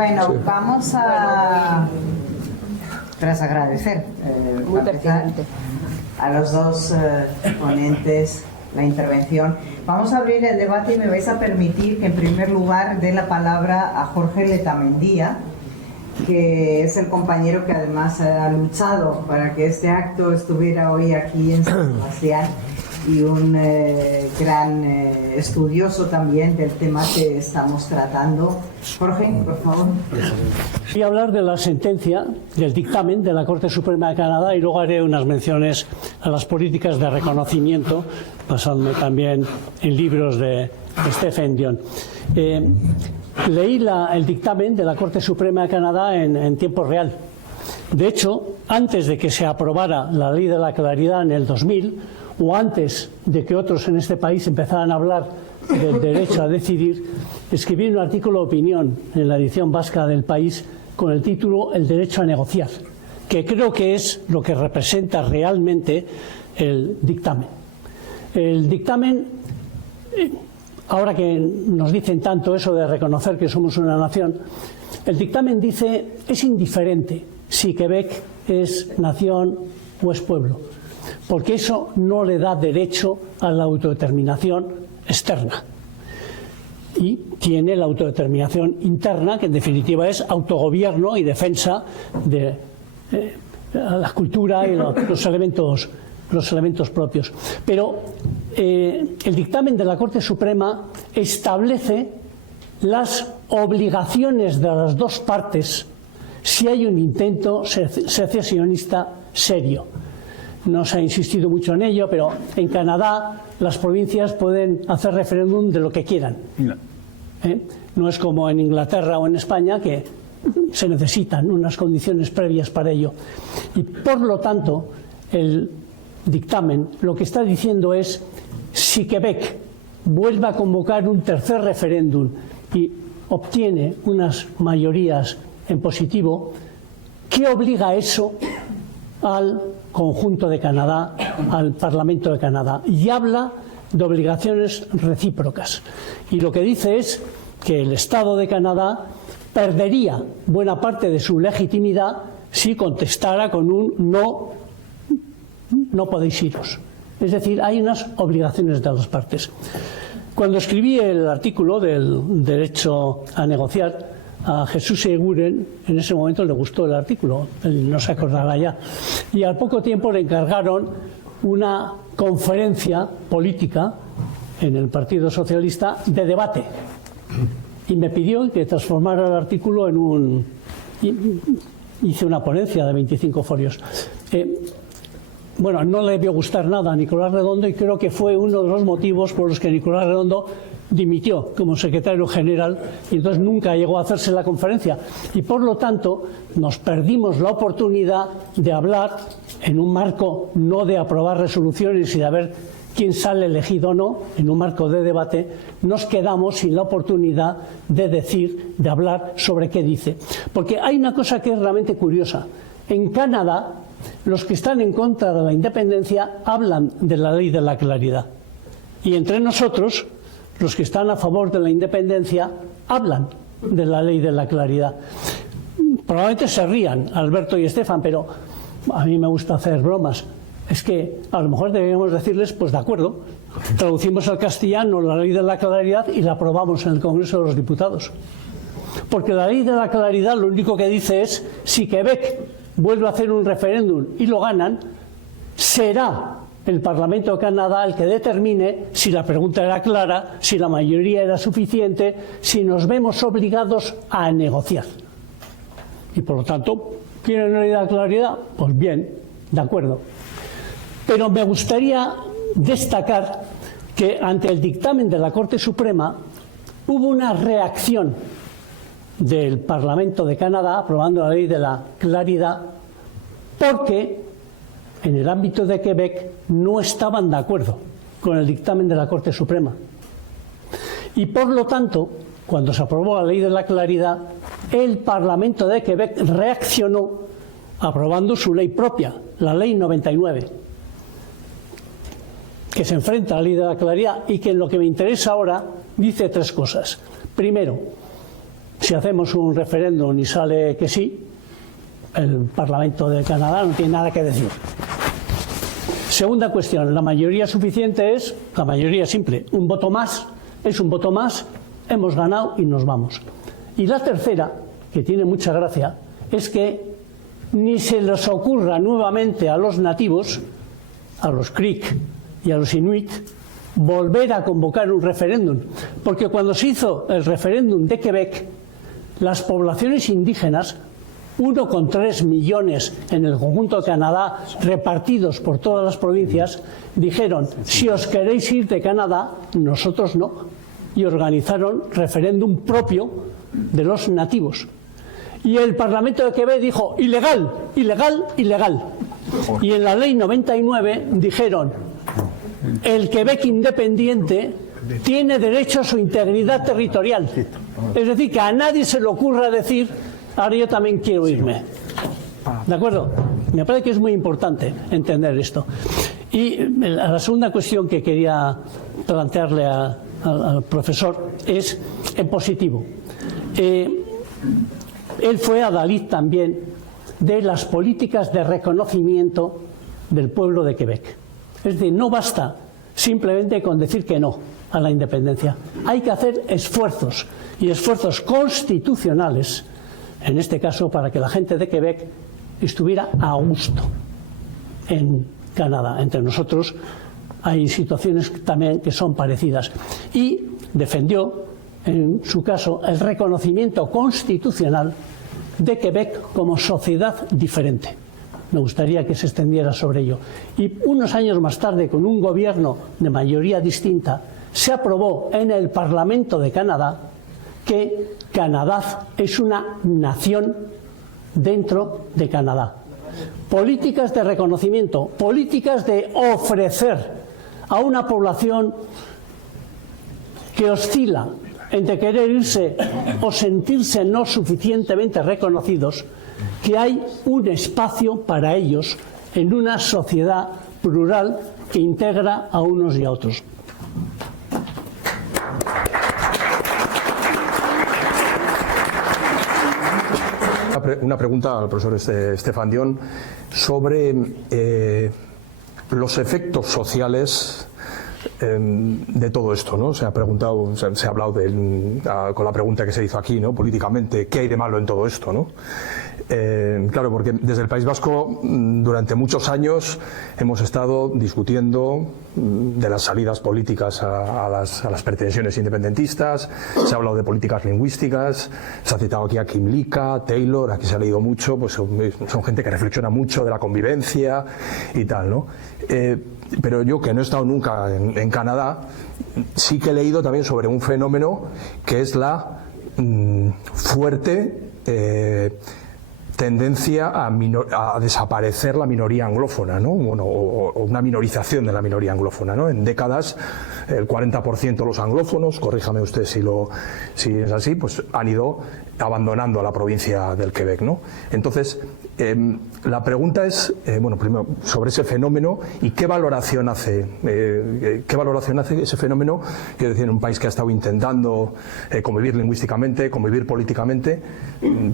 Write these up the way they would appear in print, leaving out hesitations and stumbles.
Bueno, sí. Vamos a... Tras agradecer a los dos ponentes la intervención, vamos a abrir el debate y me vais a permitir que en primer lugar dé la palabra a Jorge Letamendia, que es el compañero que además ha luchado para que este acto estuviera hoy aquí en San Sebastián y un gran estudioso también del tema que estamos tratando. Jorge, por favor. Voy a hablar de la sentencia, del dictamen de la Corte Suprema de Canadá y luego haré unas menciones a las políticas de reconocimiento, basándome también en libros de Stephen Dion. Leí el dictamen de la Corte Suprema de Canadá en tiempo real. De hecho, antes de que se aprobara la Ley de la Claridad en el 2000, o antes de que otros en este país empezaran a hablar del derecho a decidir, escribí un artículo de opinión en la edición vasca del País con el título El derecho a negociar, que creo que es lo que representa realmente el dictamen. El dictamen, ahora que nos dicen tanto eso de reconocer que somos una nación, el dictamen dice es indiferente si Quebec es nación o es pueblo, porque eso no le da derecho a la autodeterminación externa. Y tiene la autodeterminación interna, que en definitiva es autogobierno y defensa de la cultura y los elementos propios. Pero el dictamen de la Corte Suprema establece las obligaciones de las dos partes si hay un intento secesionista serio. No se ha insistido mucho en ello, pero en Canadá las provincias pueden hacer referéndum de lo que quieran. No es como en Inglaterra o en España, que se necesitan unas condiciones previas para ello. Y por lo tanto, el dictamen lo que está diciendo es, si Quebec vuelve a convocar un tercer referéndum y obtiene unas mayorías en positivo, ¿qué obliga eso al conjunto de Canadá, al Parlamento de Canadá? Y habla de obligaciones recíprocas. Y lo que dice es que el Estado de Canadá perdería buena parte de su legitimidad si contestara con un no podéis iros. Es decir, hay unas obligaciones de las partes. Cuando escribí el artículo del derecho a negociar, a Jesús Eguren en ese momento le gustó el artículo, él no se acordará ya, y al poco tiempo le encargaron una conferencia política en el Partido Socialista de debate y me pidió que transformara el artículo en un... hice una ponencia de 25 folios. Bueno, no le debió gustar nada a Nicolás Redondo y creo que fue uno de los motivos por los que Nicolás Redondo dimitió como secretario general y entonces nunca llegó a hacerse la conferencia. Y por lo tanto nos perdimos la oportunidad de hablar en un marco no de aprobar resoluciones y de ver quién sale elegido o no, en un marco de debate, nos quedamos sin la oportunidad de decir, de hablar sobre qué dice. Porque hay una cosa que es realmente curiosa. En Canadá, los que están en contra de la independencia hablan de la ley de la claridad. Y entre nosotros, los que están a favor de la independencia hablan de la ley de la claridad. Probablemente se rían Alberto y Estefan, pero a mí me gusta hacer bromas. Es que a lo mejor deberíamos decirles, pues de acuerdo, traducimos al castellano la ley de la claridad y la aprobamos en el Congreso de los Diputados. Porque la ley de la claridad lo único que dice es, si Quebec vuelve a hacer un referéndum y lo ganan, será el Parlamento de Canadá el que determine si la pregunta era clara, si la mayoría era suficiente, si nos vemos obligados a negociar. Y por lo tanto, ¿quieren una ley de la claridad? Pues bien, de acuerdo. Pero me gustaría destacar que ante el dictamen de la Corte Suprema hubo una reacción del Parlamento de Canadá aprobando la ley de la claridad porque en el ámbito de Quebec no estaban de acuerdo con el dictamen de la Corte Suprema. Y por lo tanto, cuando se aprobó la ley de la claridad, el Parlamento de Quebec reaccionó aprobando su ley propia, la Ley 99, que se enfrenta a la ley de la claridad y que en lo que me interesa ahora dice tres cosas. Primero, Si hacemos un referéndum y sale que sí, el Parlamento de Canadá no tiene nada que decir. Segunda cuestión, la mayoría suficiente es, la mayoría simple, un voto más, es un voto más, hemos ganado y nos vamos. Y la tercera, que tiene mucha gracia, es que ni se les ocurra nuevamente a los nativos, a los Creek y a los Inuit, volver a convocar un referéndum. Porque cuando se hizo el referéndum de Quebec, las poblaciones indígenas, 1,3 millones en el conjunto de Canadá, repartidos por todas las provincias, dijeron, si os queréis ir de Canadá, nosotros no. Y organizaron referéndum propio de los nativos. Y el Parlamento de Quebec dijo, ilegal, ilegal, ilegal. Y en la ley 99 dijeron, el Quebec independiente tiene derecho a su integridad territorial. Es decir, que a nadie se le ocurra decir, ahora yo también quiero irme. ¿De acuerdo? Me parece que es muy importante entender esto. Y la segunda cuestión que quería plantearle al profesor es en positivo. Él fue adalid también de las políticas de reconocimiento del pueblo de Quebec. Es decir, no basta simplemente con decir que no a la independencia. Hay que hacer esfuerzos, y esfuerzos constitucionales, en este caso para que la gente de Quebec estuviera a gusto en Canadá. Entre nosotros hay situaciones también que son parecidas. Y defendió, en su caso, el reconocimiento constitucional de Quebec como sociedad diferente. Me gustaría que se extendiera sobre ello. Y unos años más tarde, con un gobierno de mayoría distinta, se aprobó en el Parlamento de Canadá que Canadá es una nación dentro de Canadá. Políticas de reconocimiento, políticas de ofrecer a una población que oscila entre querer irse o sentirse no suficientemente reconocidos, que hay un espacio para ellos en una sociedad plural que integra a unos y a otros. Una pregunta al profesor Stefan Dion sobre los efectos sociales de todo esto, ¿no? Se ha preguntado, se ha hablado con la pregunta que se hizo aquí, ¿no? Políticamente, ¿qué hay de malo en todo esto, ¿no? Claro, porque desde el País Vasco durante muchos años hemos estado discutiendo de las salidas políticas a las pretensiones independentistas, se ha hablado de políticas lingüísticas, se ha citado aquí a Kim Lika, Taylor, aquí se ha leído mucho, pues son gente que reflexiona mucho de la convivencia y tal, ¿no? Pero yo, que no he estado nunca en Canadá, sí que he leído también sobre un fenómeno que es la fuerte tendencia a desaparecer la minoría anglófona, ¿no? Bueno, o una minorización de la minoría anglófona, ¿no? En décadas, el 40% de los anglófonos, corríjame usted si es así, pues han ido abandonando la provincia del Quebec, ¿no? Entonces, la pregunta es, bueno, primero, sobre ese fenómeno y qué valoración hace ese fenómeno, quiero decir, en un país que ha estado intentando convivir lingüísticamente, convivir políticamente,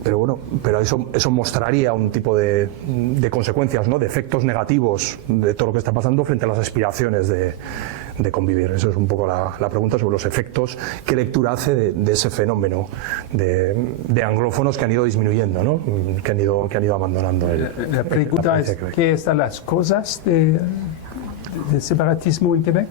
pero bueno, pero eso mostraría un tipo de consecuencias, ¿no? De efectos negativos de todo lo que está pasando frente a las aspiraciones de convivir. Eso es un poco la pregunta sobre los efectos. ¿Qué lectura hace de ese fenómeno de anglófonos que han ido disminuyendo, ¿no? que han ido abandonando la pregunta es, ¿qué están las causas del separatismo en Quebec?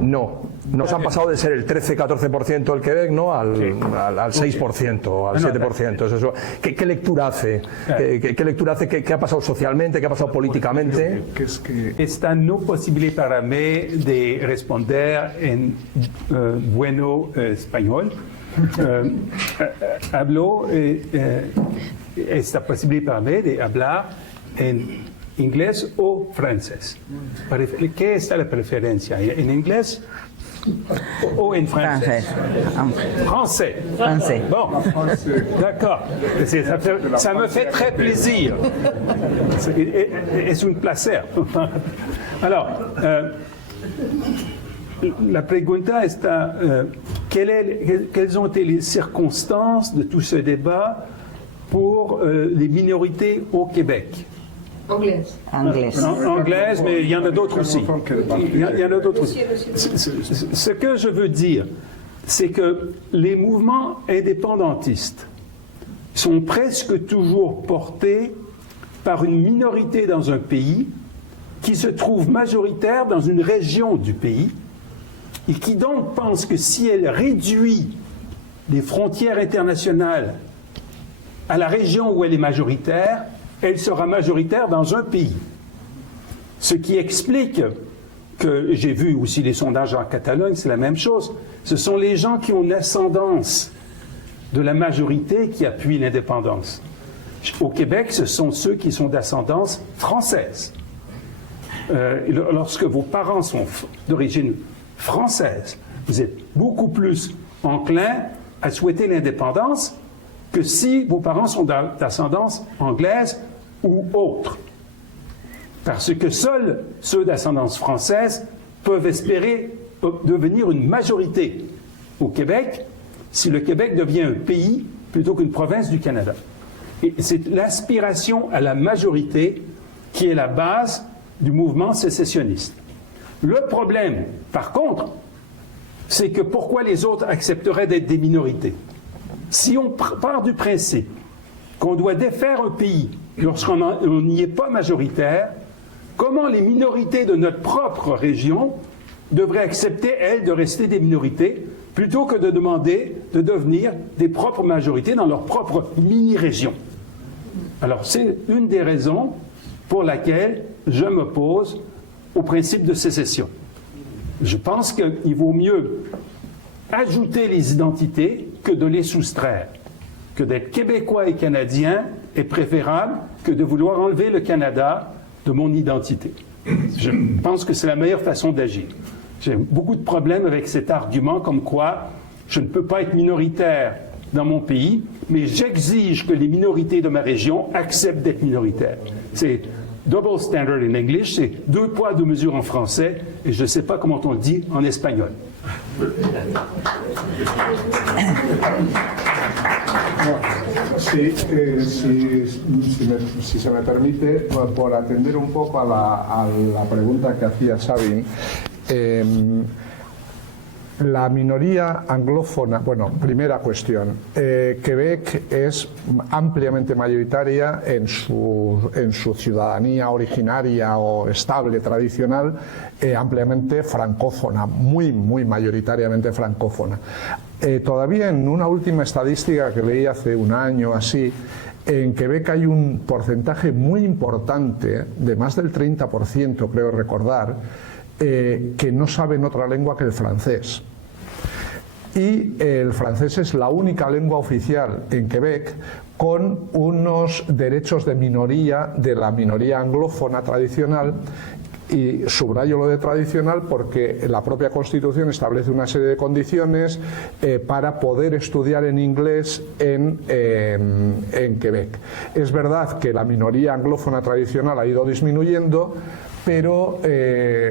No, nos han pasado de ser el 13-14% del Quebec, ¿no? al 6%, al 7%. Eso. ¿Qué lectura hace? ¿Qué lectura hace? ¿Qué ha pasado socialmente? ¿Qué ha pasado políticamente? Esta no posible para mí de responder en bueno español. Hablo, está posible para mí de hablar en inglés o francés. ¿Qué es la preferencia? ¿En inglés o en francés? Français. Français. Bon, d'accord. Ça me fait très plaisir. Es un placer. Alors, la pregunta está, quelles ont été les circonstances de tout ce débat pour les minorités au Québec? Anglaise. Anglaise, mais il y en a d'autres aussi. Il y en a d'autres aussi. Ce que je veux dire, c'est que les mouvements indépendantistes sont presque toujours portés par une minorité dans un pays qui se trouve majoritaire dans une région du pays et qui donc pense que si elle réduit les frontières internationales à la région où elle est majoritaire, elle sera majoritaire dans un pays. Ce qui explique que, j'ai vu aussi les sondages en Catalogne, c'est la même chose. Ce sont les gens qui ont une ascendance de la majorité qui appuient l'indépendance. Au Québec, ce sont ceux qui sont d'ascendance française. Lorsque vos parents sont d'origine française, vous êtes beaucoup plus enclin à souhaiter l'indépendance que si vos parents sont d'ascendance anglaise ou autre. Parce que seuls ceux d'ascendance française peuvent espérer devenir une majorité au Québec si le Québec devient un pays plutôt qu'une province du Canada. Et c'est l'aspiration à la majorité qui est la base du mouvement sécessionniste. Le problème, par contre, c'est que pourquoi les autres accepteraient d'être des minorités? Si on part du principe qu'on doit défaire un pays lorsqu'on n'y est pas majoritaire, comment les minorités de notre propre région devraient accepter, elles, de rester des minorités plutôt que de demander de devenir des propres majorités dans leur propre mini-région? Alors, c'est une des raisons pour laquelle je m'oppose au principe de sécession. Je pense qu'il vaut mieux ajouter les identités que de les soustraire. Que d'être québécois et canadien est préférable que de vouloir enlever le Canada de mon identité. Je pense que c'est la meilleure façon d'agir. J'ai beaucoup de problèmes avec cet argument comme quoi je ne peux pas être minoritaire dans mon pays, mais j'exige que les minorités de ma région acceptent d'être minoritaires. C'est double standard in English, c'est deux poids, deux mesures en français, et je ne sais pas comment on le dit en espagnol. Sí, si se me permite, por atender un poco a la pregunta que hacía Sabin, la minoría anglófona, bueno, primera cuestión, Quebec es ampliamente mayoritaria en su ciudadanía originaria o estable, tradicional, ampliamente francófona, muy mayoritariamente francófona. Todavía en una última estadística que leí hace un año así, en Quebec hay un porcentaje muy importante, de más del 30%, creo recordar, que no saben otra lengua que el francés. Y el francés es la única lengua oficial en Quebec con unos derechos de minoría, de la minoría anglófona tradicional. Y subrayo lo de tradicional porque la propia Constitución establece una serie de condiciones para poder estudiar en inglés en Quebec. Es verdad que la minoría anglófona tradicional ha ido disminuyendo, pero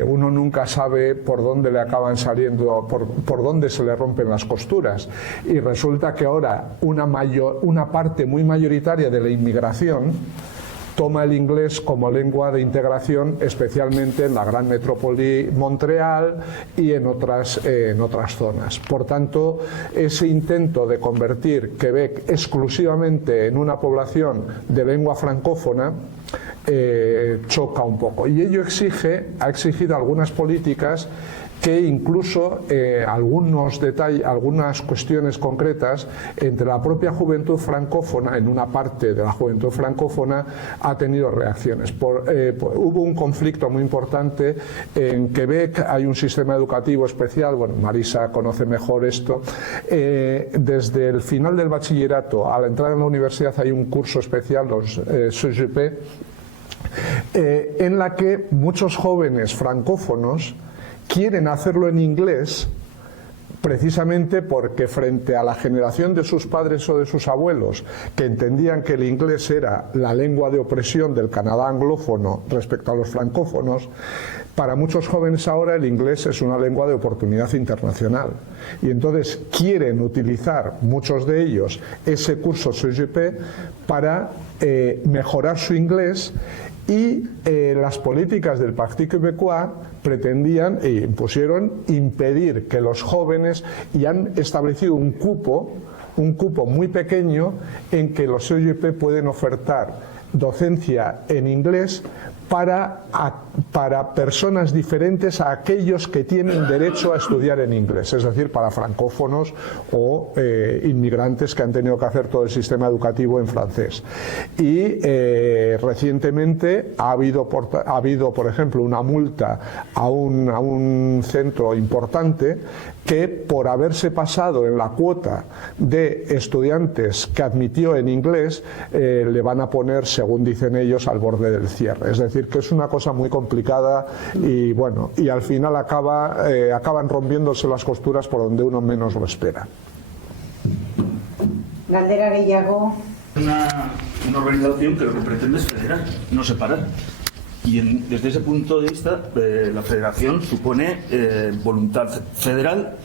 uno nunca sabe por dónde le acaban saliendo, por dónde se le rompen las costuras. Y resulta que ahora una parte muy mayoritaria de la inmigración toma el inglés como lengua de integración, especialmente en la gran metrópoli Montreal y en otras zonas. Por tanto, ese intento de convertir Quebec exclusivamente en una población de lengua francófona choca un poco. Y ello ha exigido algunas políticas que incluso algunas cuestiones concretas entre la propia juventud francófona, en una parte de la juventud francófona, ha tenido reacciones. Hubo un conflicto muy importante en Quebec, hay un sistema educativo especial, bueno, Marisa conoce mejor esto, desde el final del bachillerato a la entrada en la universidad hay un curso especial, los CGP, en la que muchos jóvenes francófonos quieren hacerlo en inglés precisamente porque frente a la generación de sus padres o de sus abuelos que entendían que el inglés era la lengua de opresión del Canadá anglófono respecto a los francófonos, para muchos jóvenes ahora el inglés es una lengua de oportunidad internacional y entonces quieren utilizar muchos de ellos ese curso CEGEP para mejorar su inglés, y las políticas del Parti Québécois pretendían e impusieron impedir que los jóvenes, y han establecido un cupo muy pequeño en que los CEGEP pueden ofertar docencia en inglés para personas diferentes a aquellos que tienen derecho a estudiar en inglés, es decir, para francófonos o inmigrantes que han tenido que hacer todo el sistema educativo en francés. Y recientemente ha habido, por ejemplo, una multa a un centro importante que, por haberse pasado en la cuota de estudiantes que admitió en inglés, le van a poner, según dicen ellos, al borde del cierre. Es decir, que es una cosa muy complicada y bueno, y al final acaban rompiéndose las costuras por donde uno menos lo espera. Galdera gehiago. Una organización que lo que pretende es federar, no separar. Y desde ese punto de vista, la federación supone voluntad federal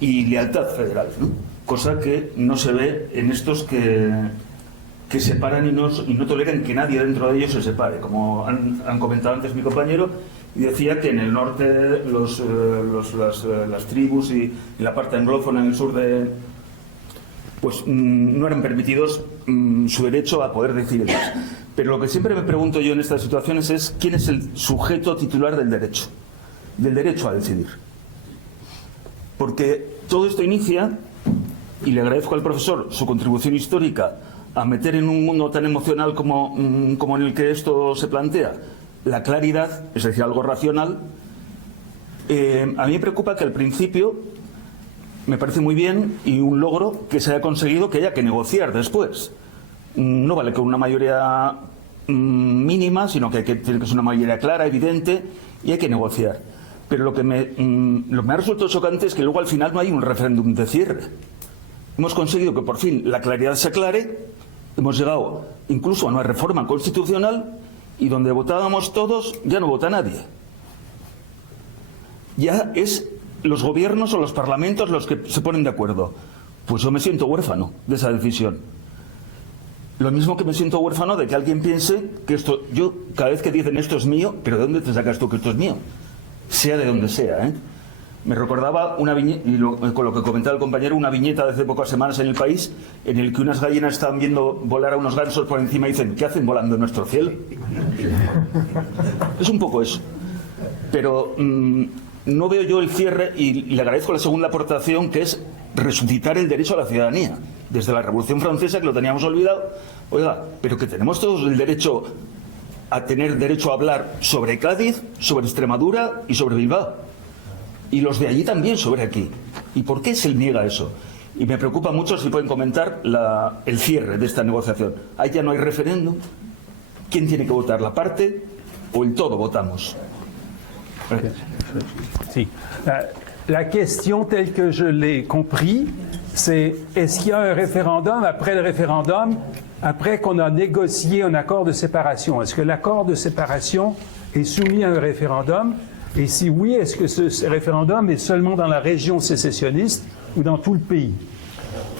y lealtad federal, ¿no? Cosa que no se ve en estos que separan y no toleran que nadie dentro de ellos se separe. Como han comentado antes mi compañero, y decía que en el norte las tribus y la parte anglófona en el sur pues no eran permitidos su derecho a poder decidir más. Pero lo que siempre me pregunto yo en estas situaciones es quién es el sujeto titular del derecho a decidir. Porque todo esto inicia, y le agradezco al profesor su contribución histórica a meter en un mundo tan emocional como en el que esto se plantea, la claridad, es decir, algo racional. A mí me preocupa que al principio me parece muy bien y un logro que se haya conseguido que haya que negociar después. No vale con una mayoría mínima, sino que tiene que ser una mayoría clara, evidente, y hay que negociar. Pero lo que me ha resultado chocante es que luego al final no hay un referéndum de cierre. Hemos conseguido que por fin la claridad se aclare, hemos llegado incluso a una reforma constitucional y donde votábamos todos ya no vota nadie. Ya es los gobiernos o los parlamentos los que se ponen de acuerdo. Pues yo me siento huérfano de esa decisión. Lo mismo que me siento huérfano de que alguien piense que esto, yo cada vez que dicen esto es mío, pero ¿de dónde te sacas tú que esto es mío? Sea de donde sea, ¿eh? Me recordaba una viñeta, y con lo que comentaba el compañero, una viñeta de hace pocas semanas en El País, en el que unas gallinas estaban viendo volar a unos gansos por encima y dicen, ¿qué hacen volando en nuestro cielo? Es un poco eso. Pero no veo yo el cierre, y le agradezco la segunda aportación, que es resucitar el derecho a la ciudadanía. Desde la Revolución Francesa, que lo teníamos olvidado, oiga, pero que tenemos todos el derecho a tener derecho a hablar sobre Cádiz, sobre Extremadura y sobre Bilbao. Y los de allí también sobre aquí. ¿Y por qué se niega eso? Y me preocupa mucho, si pueden comentar, el cierre de esta negociación. Ahí ya no hay referéndum. ¿Quién tiene que votar? ¿La parte o el todo votamos? Sí. La question telle que je l'ai compris, c'est est-ce qu'il y a un référendum après le référendum, après qu'on a négocié un accord de séparation? Est-ce que l'accord de séparation est soumis à un référendum? Et si oui, est-ce que ce référendum est seulement dans la région sécessionniste ou dans tout le pays?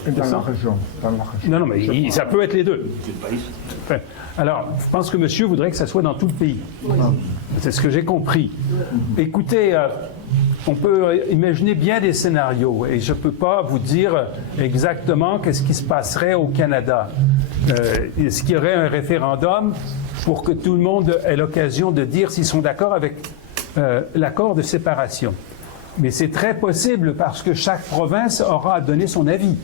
Dans la région. Non, mais ça peut être les deux. Enfin, alors, je pense que monsieur voudrait que ça soit dans tout le pays. C'est ce que j'ai compris. Écoutez, on peut imaginer bien des scénarios et je ne peux pas vous dire exactement qu'est-ce qui se passerait au Canada. Est-ce qu'il y aurait un référendum pour que tout le monde ait l'occasion de dire s'ils sont d'accord avec l'accord de séparation? Mais c'est très possible parce que chaque province aura à donner son avis.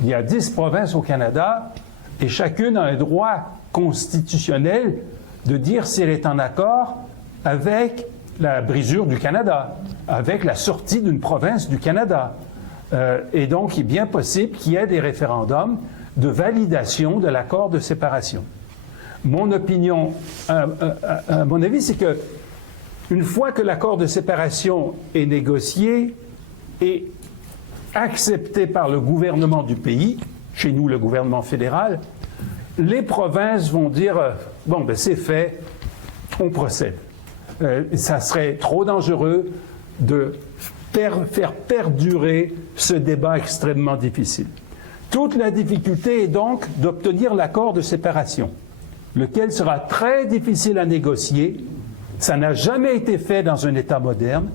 Il y a 10 provinces au Canada et chacune a un droit constitutionnel de dire si elle est en accord avec la brisure du Canada, avec la sortie d'une province du Canada. Et donc, il est bien possible qu'il y ait des référendums de validation de l'accord de séparation. Mon opinion, à mon avis, c'est que une fois que l'accord de séparation est négocié et accepté par le gouvernement du pays, chez nous le gouvernement fédéral, les provinces vont dire bon, ben c'est fait, on procède. ça serait trop dangereux de faire perdurer ce débat extrêmement difficile. Toute la difficulté est donc d'obtenir l'accord de séparation, lequel sera très difficile à négocier. Ça n'a jamais été fait dans un État moderne.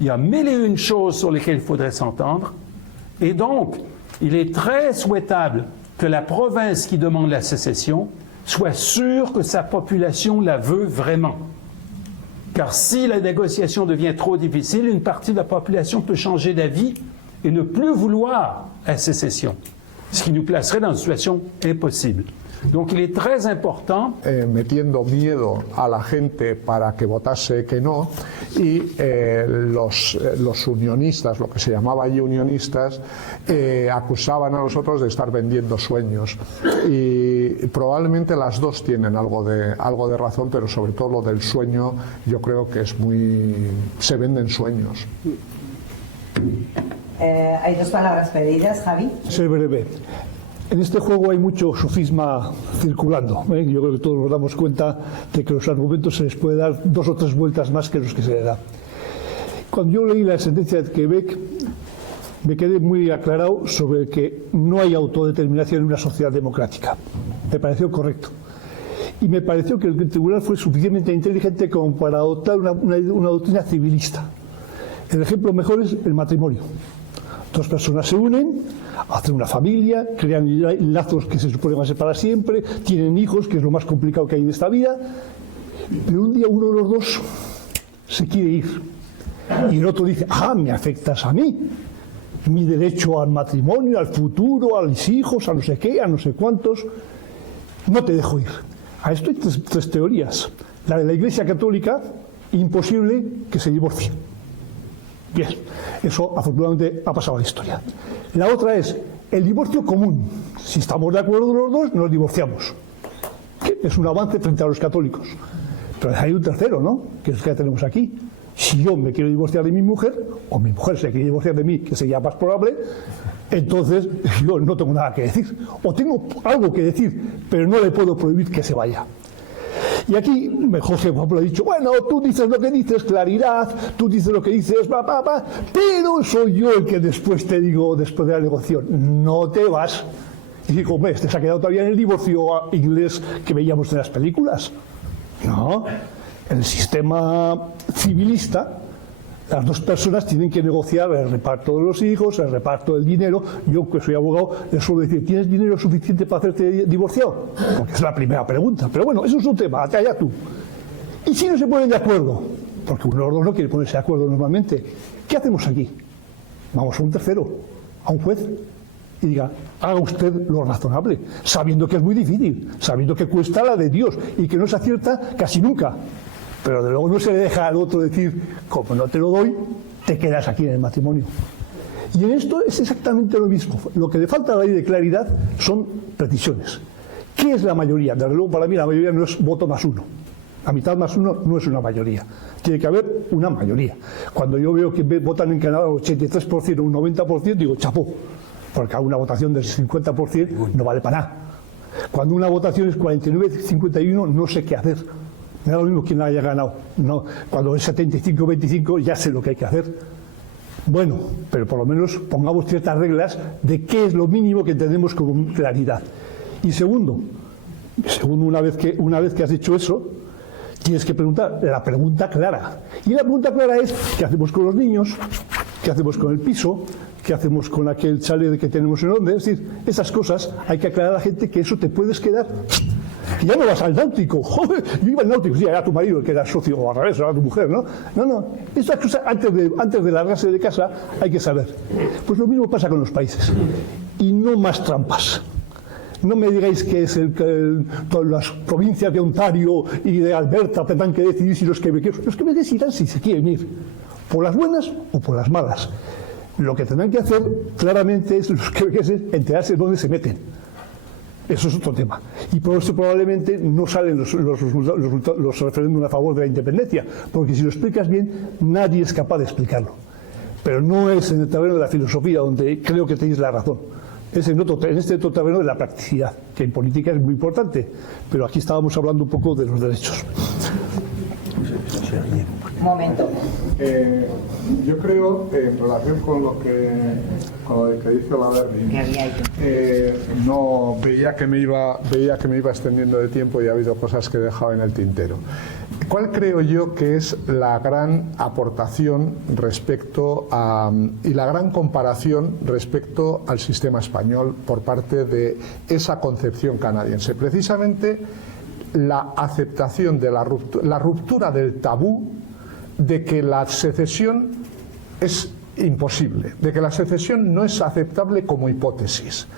Il y a mille et une choses sur lesquelles il faudrait s'entendre. Et donc, il est très souhaitable que la province qui demande la sécession soit sûre que sa population la veut vraiment. Car si la négociation devient trop difficile, une partie de la population peut changer d'avis et ne plus vouloir la sécession, ce qui nous placerait dans une situation impossible. Donc il est très important. Metiendo miedo a la gente para que votase que no, y los unionistas, lo que se llamaba allí unionistas, acusaban a los otros de estar vendiendo sueños. Y probablemente las dos tienen algo de razón, pero sobre todo lo del sueño yo creo que es se venden sueños. Hay dos palabras pedidas, Javi. Ser breve. En este juego hay mucho sofisma circulando. Yo creo que todos nos damos cuenta de que los argumentos se les puede dar 2 o 3 vueltas más que los que se le da. Cuando yo leí la sentencia de Quebec, me quedé muy aclarado sobre que no hay autodeterminación en una sociedad democrática. Me pareció correcto. Y me pareció que el tribunal fue suficientemente inteligente como para adoptar una doctrina civilista. El ejemplo mejor es el matrimonio. 2 personas se unen, hacen una familia, crean lazos que se supone van a ser para siempre, tienen hijos, que es lo más complicado que hay en esta vida, pero un día uno de los dos se quiere ir y el otro dice: ah, me afectas a mí, mi derecho al matrimonio, al futuro, a mis hijos, a no sé qué, a no sé cuántos, no te dejo ir. A esto hay 3 teorías. La de la Iglesia Católica: imposible que se divorcie. Bien, eso afortunadamente ha pasado a la historia. La otra es el divorcio común. Si estamos de acuerdo los dos, nos divorciamos. Que es un avance frente a los católicos. Pero hay un tercero, ¿no? Que es el que tenemos aquí. Si yo me quiero divorciar de mi mujer, o mi mujer se quiere divorciar de mí, que sería más probable, entonces yo no tengo nada que decir. O tengo algo que decir, pero no le puedo prohibir que se vaya. Y aquí Jorge, por ejemplo, ha dicho: bueno, tú dices lo que dices, claridad, tú dices lo que dices, pero soy yo el que después te digo, después de la negociación, no te vas. Y digo: hombre, este se ha quedado todavía en el divorcio inglés que veíamos en las películas. No, en el sistema civilista, las 2 personas tienen que negociar el reparto de los hijos, el reparto del dinero. Yo, que soy abogado, les suelo decir: ¿tienes dinero suficiente para hacerte divorciado? Porque es la primera pregunta. Pero bueno, eso es un tema, allá tú. Y si no se ponen de acuerdo, porque uno de los dos no quiere ponerse de acuerdo normalmente, ¿qué hacemos aquí? Vamos a un tercero, a un juez, y diga: haga usted lo razonable, sabiendo que es muy difícil, sabiendo que cuesta la de Dios y que no se acierta casi nunca. Pero de luego no se le deja al otro decir: como no te lo doy, te quedas aquí en el matrimonio. Y en esto es exactamente lo mismo. Lo que le falta a la ley de claridad son precisiones. ¿Qué es la mayoría? Desde luego, para mí la mayoría no es voto más 1. La mitad más 1 no es una mayoría. Tiene que haber una mayoría. Cuando yo veo que votan en Canadá un 83%, un 90%, digo: chapó. Porque una votación del 50% no vale para nada. Cuando una votación es 49-51, no sé qué hacer. Me da lo mismo quien haya ganado. No, cuando es 75-25 ya sé lo que hay que hacer. Bueno, pero por lo menos pongamos ciertas reglas de qué es lo mínimo que tenemos como claridad. Y segundo, una vez que has hecho eso, tienes que preguntar la pregunta clara. Y la pregunta clara es: ¿qué hacemos con los niños? ¿Qué hacemos con el piso? ¿Qué hacemos con aquel chalet que tenemos en Londres? Es decir, esas cosas hay que aclarar a la gente que eso te puedes quedar. Que ya no vas al náutico. Joder, yo iba al náutico, sí, era tu marido el que era socio, o al revés, era tu mujer, ¿no? No, estas cosas antes de largarse de casa hay que saber. Pues lo mismo pasa con los países. Y no más trampas. No me digáis que es todas las provincias de Ontario y de Alberta tendrán que decidir si los quebequeses decidirán si se quieren ir, por las buenas o por las malas. Lo que tendrán que hacer claramente es los quebequeses enterarse de dónde se meten. Eso es otro tema. Y por eso probablemente no salen los referéndums a favor de la independencia, porque si lo explicas bien, nadie es capaz de explicarlo. Pero no es en el terreno de la filosofía donde creo que tenéis la razón. Es en este otro terreno de la practicidad, que en política es muy importante. Pero aquí estábamos hablando un poco de los derechos. momento. Yo creo, en relación con lo que dice Olaberri, no veía que me iba extendiendo de tiempo y ha habido cosas que he dejado en el tintero. ¿Cuál creo yo que es la gran aportación respecto a y la gran comparación respecto al sistema español por parte de esa concepción canadiense? Precisamente la aceptación de la ruptura del tabú de que la secesión es imposible, de que la secesión no es aceptable como hipótesis.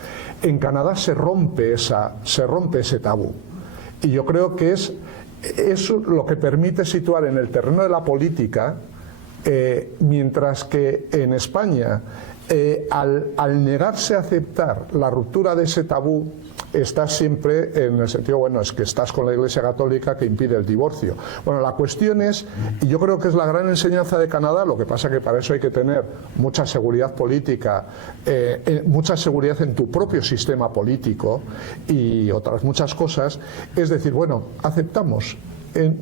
En Canadá se rompe ese tabú, y yo creo que es eso lo que permite situar en el terreno de la política, mientras que en España, al negarse a aceptar la ruptura de ese tabú, estás siempre en el sentido, bueno, es que estás con la Iglesia Católica que impide el divorcio. Bueno, la cuestión es, y yo creo que es la gran enseñanza de Canadá, lo que pasa que para eso hay que tener mucha seguridad política, mucha seguridad en tu propio sistema político y otras muchas cosas, es decir, bueno, aceptamos.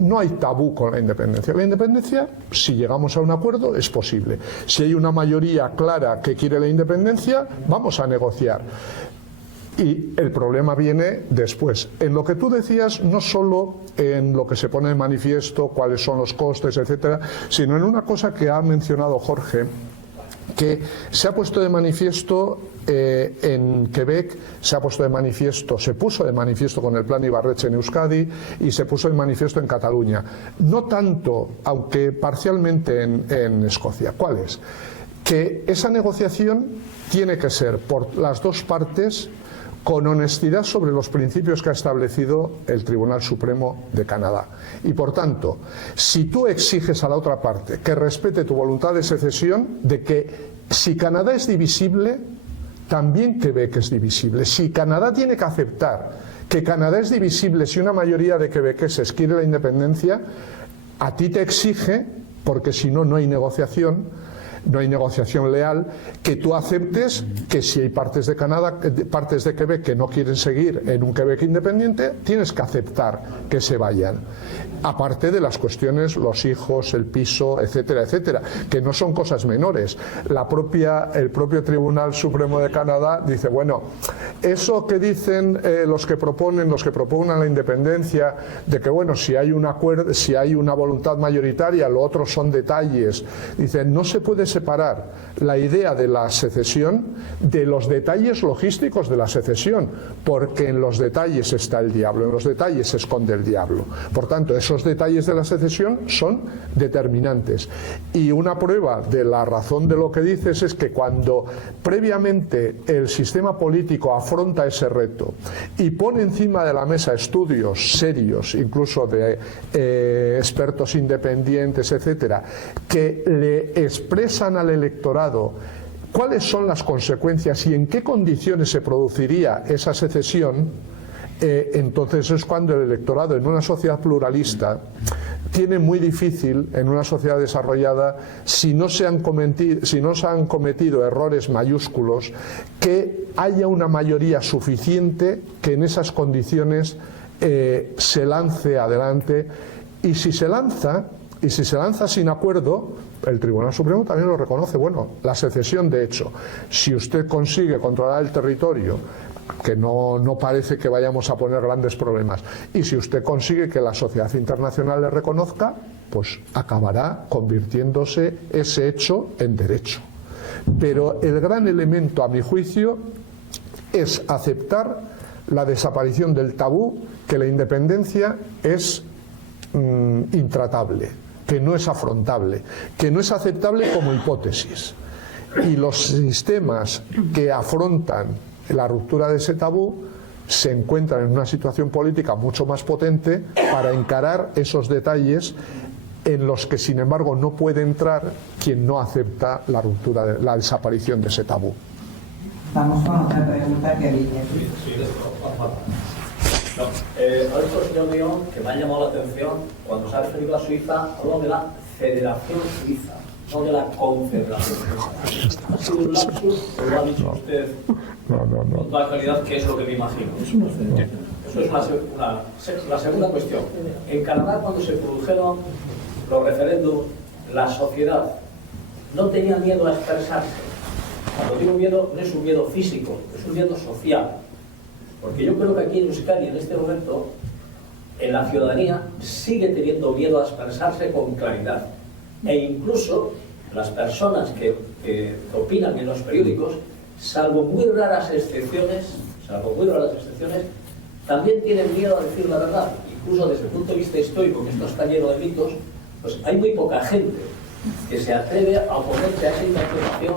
No hay tabú con la independencia. La independencia, si llegamos a un acuerdo, es posible. Si hay una mayoría clara que quiere la independencia, vamos a negociar. Y el problema viene después. En lo que tú decías, no solo en lo que se pone de manifiesto, cuáles son los costes, etcétera, sino en una cosa que ha mencionado Jorge, que se ha puesto de manifiesto en Quebec, se puso de manifiesto con el plan Ibarretxe en Euskadi y se puso de manifiesto en Cataluña. No tanto, aunque parcialmente en Escocia. ¿Cuál es? Que esa negociación tiene que ser por las dos partes con honestidad sobre los principios que ha establecido el Tribunal Supremo de Canadá. Y por tanto, si tú exiges a la otra parte que respete tu voluntad de secesión, de que si Canadá es divisible, también Quebec es divisible. Si Canadá tiene que aceptar que Canadá es divisible si una mayoría de quebequeses quiere la independencia, a ti te exige, porque si no, no hay negociación leal, que tú aceptes que si hay partes de Quebec que no quieren seguir en un Quebec independiente, tienes que aceptar que se vayan. Aparte de las cuestiones, los hijos, el piso, etcétera, etcétera, que no son cosas menores. El propio Tribunal Supremo de Canadá dice, bueno, eso que dicen los que proponen la independencia, de que bueno, si hay un acuerdo, si hay una voluntad mayoritaria, lo otro son detalles. Dicen, no se puede separar la idea de la secesión de los detalles logísticos de la secesión, porque en los detalles está el diablo, en los detalles se esconde el diablo. Por tanto, esos detalles de la secesión son determinantes. Y una prueba de la razón de lo que dices es que cuando previamente el sistema político afronta ese reto y pone encima de la mesa estudios serios, incluso de expertos independientes, etcétera, que le expresan al electorado cuáles son las consecuencias y en qué condiciones se produciría esa secesión, entonces es cuando el electorado en una sociedad pluralista tiene muy difícil, en una sociedad desarrollada, si no se han cometido errores mayúsculos, que haya una mayoría suficiente que en esas condiciones se lance adelante. Y si se lanza sin acuerdo, el Tribunal Supremo también lo reconoce. Bueno, la secesión, de hecho, si usted consigue controlar el territorio, que no parece que vayamos a poner grandes problemas, y si usted consigue que la sociedad internacional le reconozca, pues acabará convirtiéndose ese hecho en derecho. Pero el gran elemento, a mi juicio, es aceptar la desaparición del tabú, que la independencia es intratable, que no es afrontable, que no es aceptable como hipótesis. Y los sistemas que afrontan la ruptura de ese tabú se encuentran en una situación política mucho más potente para encarar esos detalles en los que, sin embargo, no puede entrar quien no acepta la ruptura, la desaparición de ese tabú. Vamos con otra pregunta que viene. Ha dicho el señor León que me ha llamado la atención cuando se ha referido a Suiza, habló de la Federación Suiza, no de la Confederación Suiza. Ha sido un lapsus, o lo ha dicho usted con toda claridad, que es lo que me imagino. Eso es la segunda cuestión. En Canadá, cuando se produjeron los referéndums, la sociedad no tenía miedo a expresarse. Cuando digo miedo, no es un miedo físico, es un miedo social. Porque yo creo que aquí en Euskadi, en este momento, en la ciudadanía sigue teniendo miedo a expresarse con claridad. E incluso las personas que opinan en los periódicos, salvo muy raras excepciones, también tienen miedo a decir la verdad. Incluso desde el punto de vista histórico, que esto está lleno de mitos, pues hay muy poca gente que se atreve a oponerse a esa interpretación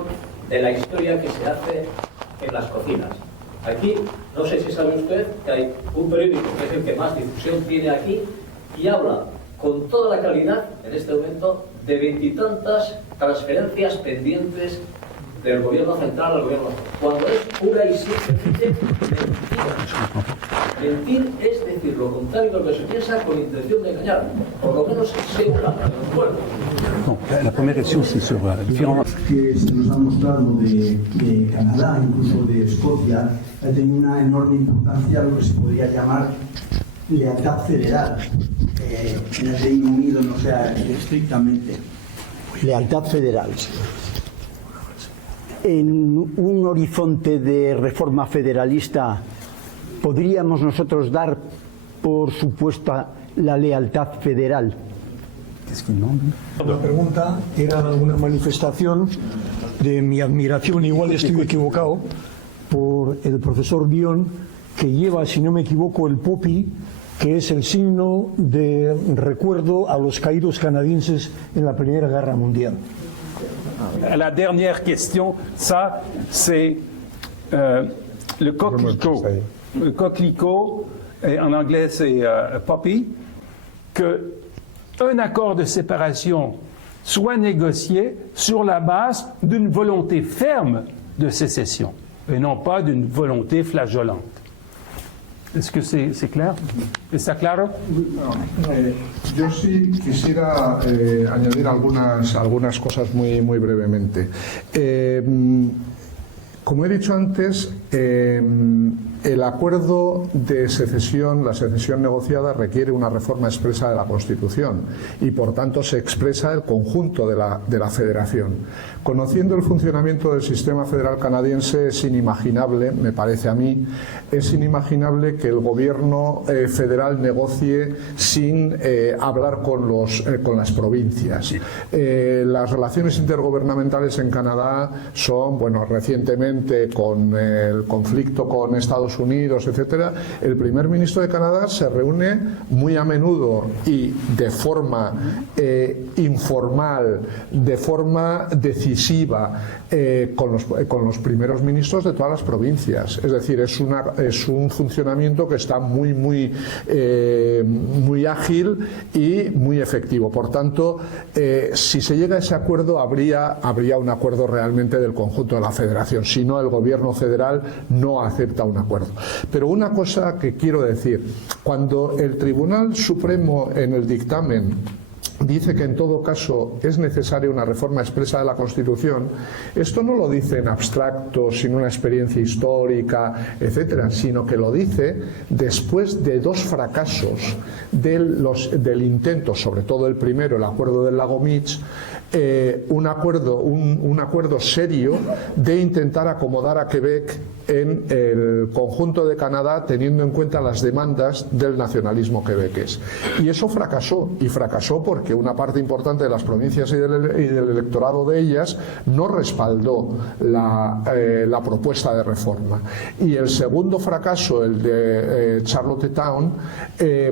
de la historia que se hace en las cocinas. Aquí, no sé si sabe usted que hay un periódico que es el que más difusión tiene aquí y habla con toda la calidad, en este momento, de 20 y tantas transferencias pendientes del gobierno central al gobierno nacional, cuando es pura y simplemente mentira. Mentir es decir lo contrario de lo que se piensa con intención de engañar, por lo menos según la pueblo. La primera question, c'est sur la différence. Que se nos ha mostrado de Canadá, incluso de Escocia, ha tenido una enorme importancia lo que se podría llamar lealtad federal. En el Reino Unido no sea estrictamente lealtad federal. En un horizonte de reforma federalista, ¿podríamos nosotros dar por supuesta la lealtad federal? La pregunta era una manifestación de mi admiración, igual estoy equivocado, por el profesor Bion, que lleva, si no me equivoco, el poppy, que es el signo de recuerdo a los caídos canadienses en la Primera Guerra Mundial. La dernière question, ça, c'est le coquelicot. Le coquelicot, en anglais c'est poppy, qu'un accord de séparation soit négocié sur la base d'une volonté ferme de sécession et non pas d'une volonté flageolante. Est-ce que c'est clair? ¿Está claro? Yo sí quisiera añadir algunas cosas muy brevemente. Como he dicho antes, el acuerdo de secesión, la secesión negociada, requiere una reforma expresa de la Constitución y por tanto se expresa el conjunto de la federación. Conociendo el funcionamiento del sistema federal canadiense, es inimaginable, me parece a mí, es inimaginable que el gobierno federal negocie sin hablar con las provincias. Las relaciones intergubernamentales en Canadá son, bueno, recientemente con el conflicto con Estados Unidos, etcétera, el primer ministro de Canadá se reúne muy a menudo y de forma informal, de forma decisiva con los primeros ministros de todas las provincias. Es decir, es un funcionamiento que está muy ágil y muy efectivo. Por tanto, si se llega a ese acuerdo, habría un acuerdo realmente del conjunto de la federación. Si no, el gobierno federal no acepta un acuerdo. Pero una cosa que quiero decir, cuando el Tribunal Supremo en el dictamen dice que en todo caso es necesaria una reforma expresa de la Constitución, esto no lo dice en abstracto, sin una experiencia histórica, etcétera, sino que lo dice después de dos fracasos del intento, sobre todo el primero, el acuerdo del Lago Meech, un acuerdo serio de intentar acomodar a Quebec en el conjunto de Canadá, teniendo en cuenta las demandas del nacionalismo quebequés. Y eso fracasó, y fracasó porque una parte importante de las provincias y del electorado de ellas no respaldó la propuesta de reforma. Y el segundo fracaso, el de Charlottetown,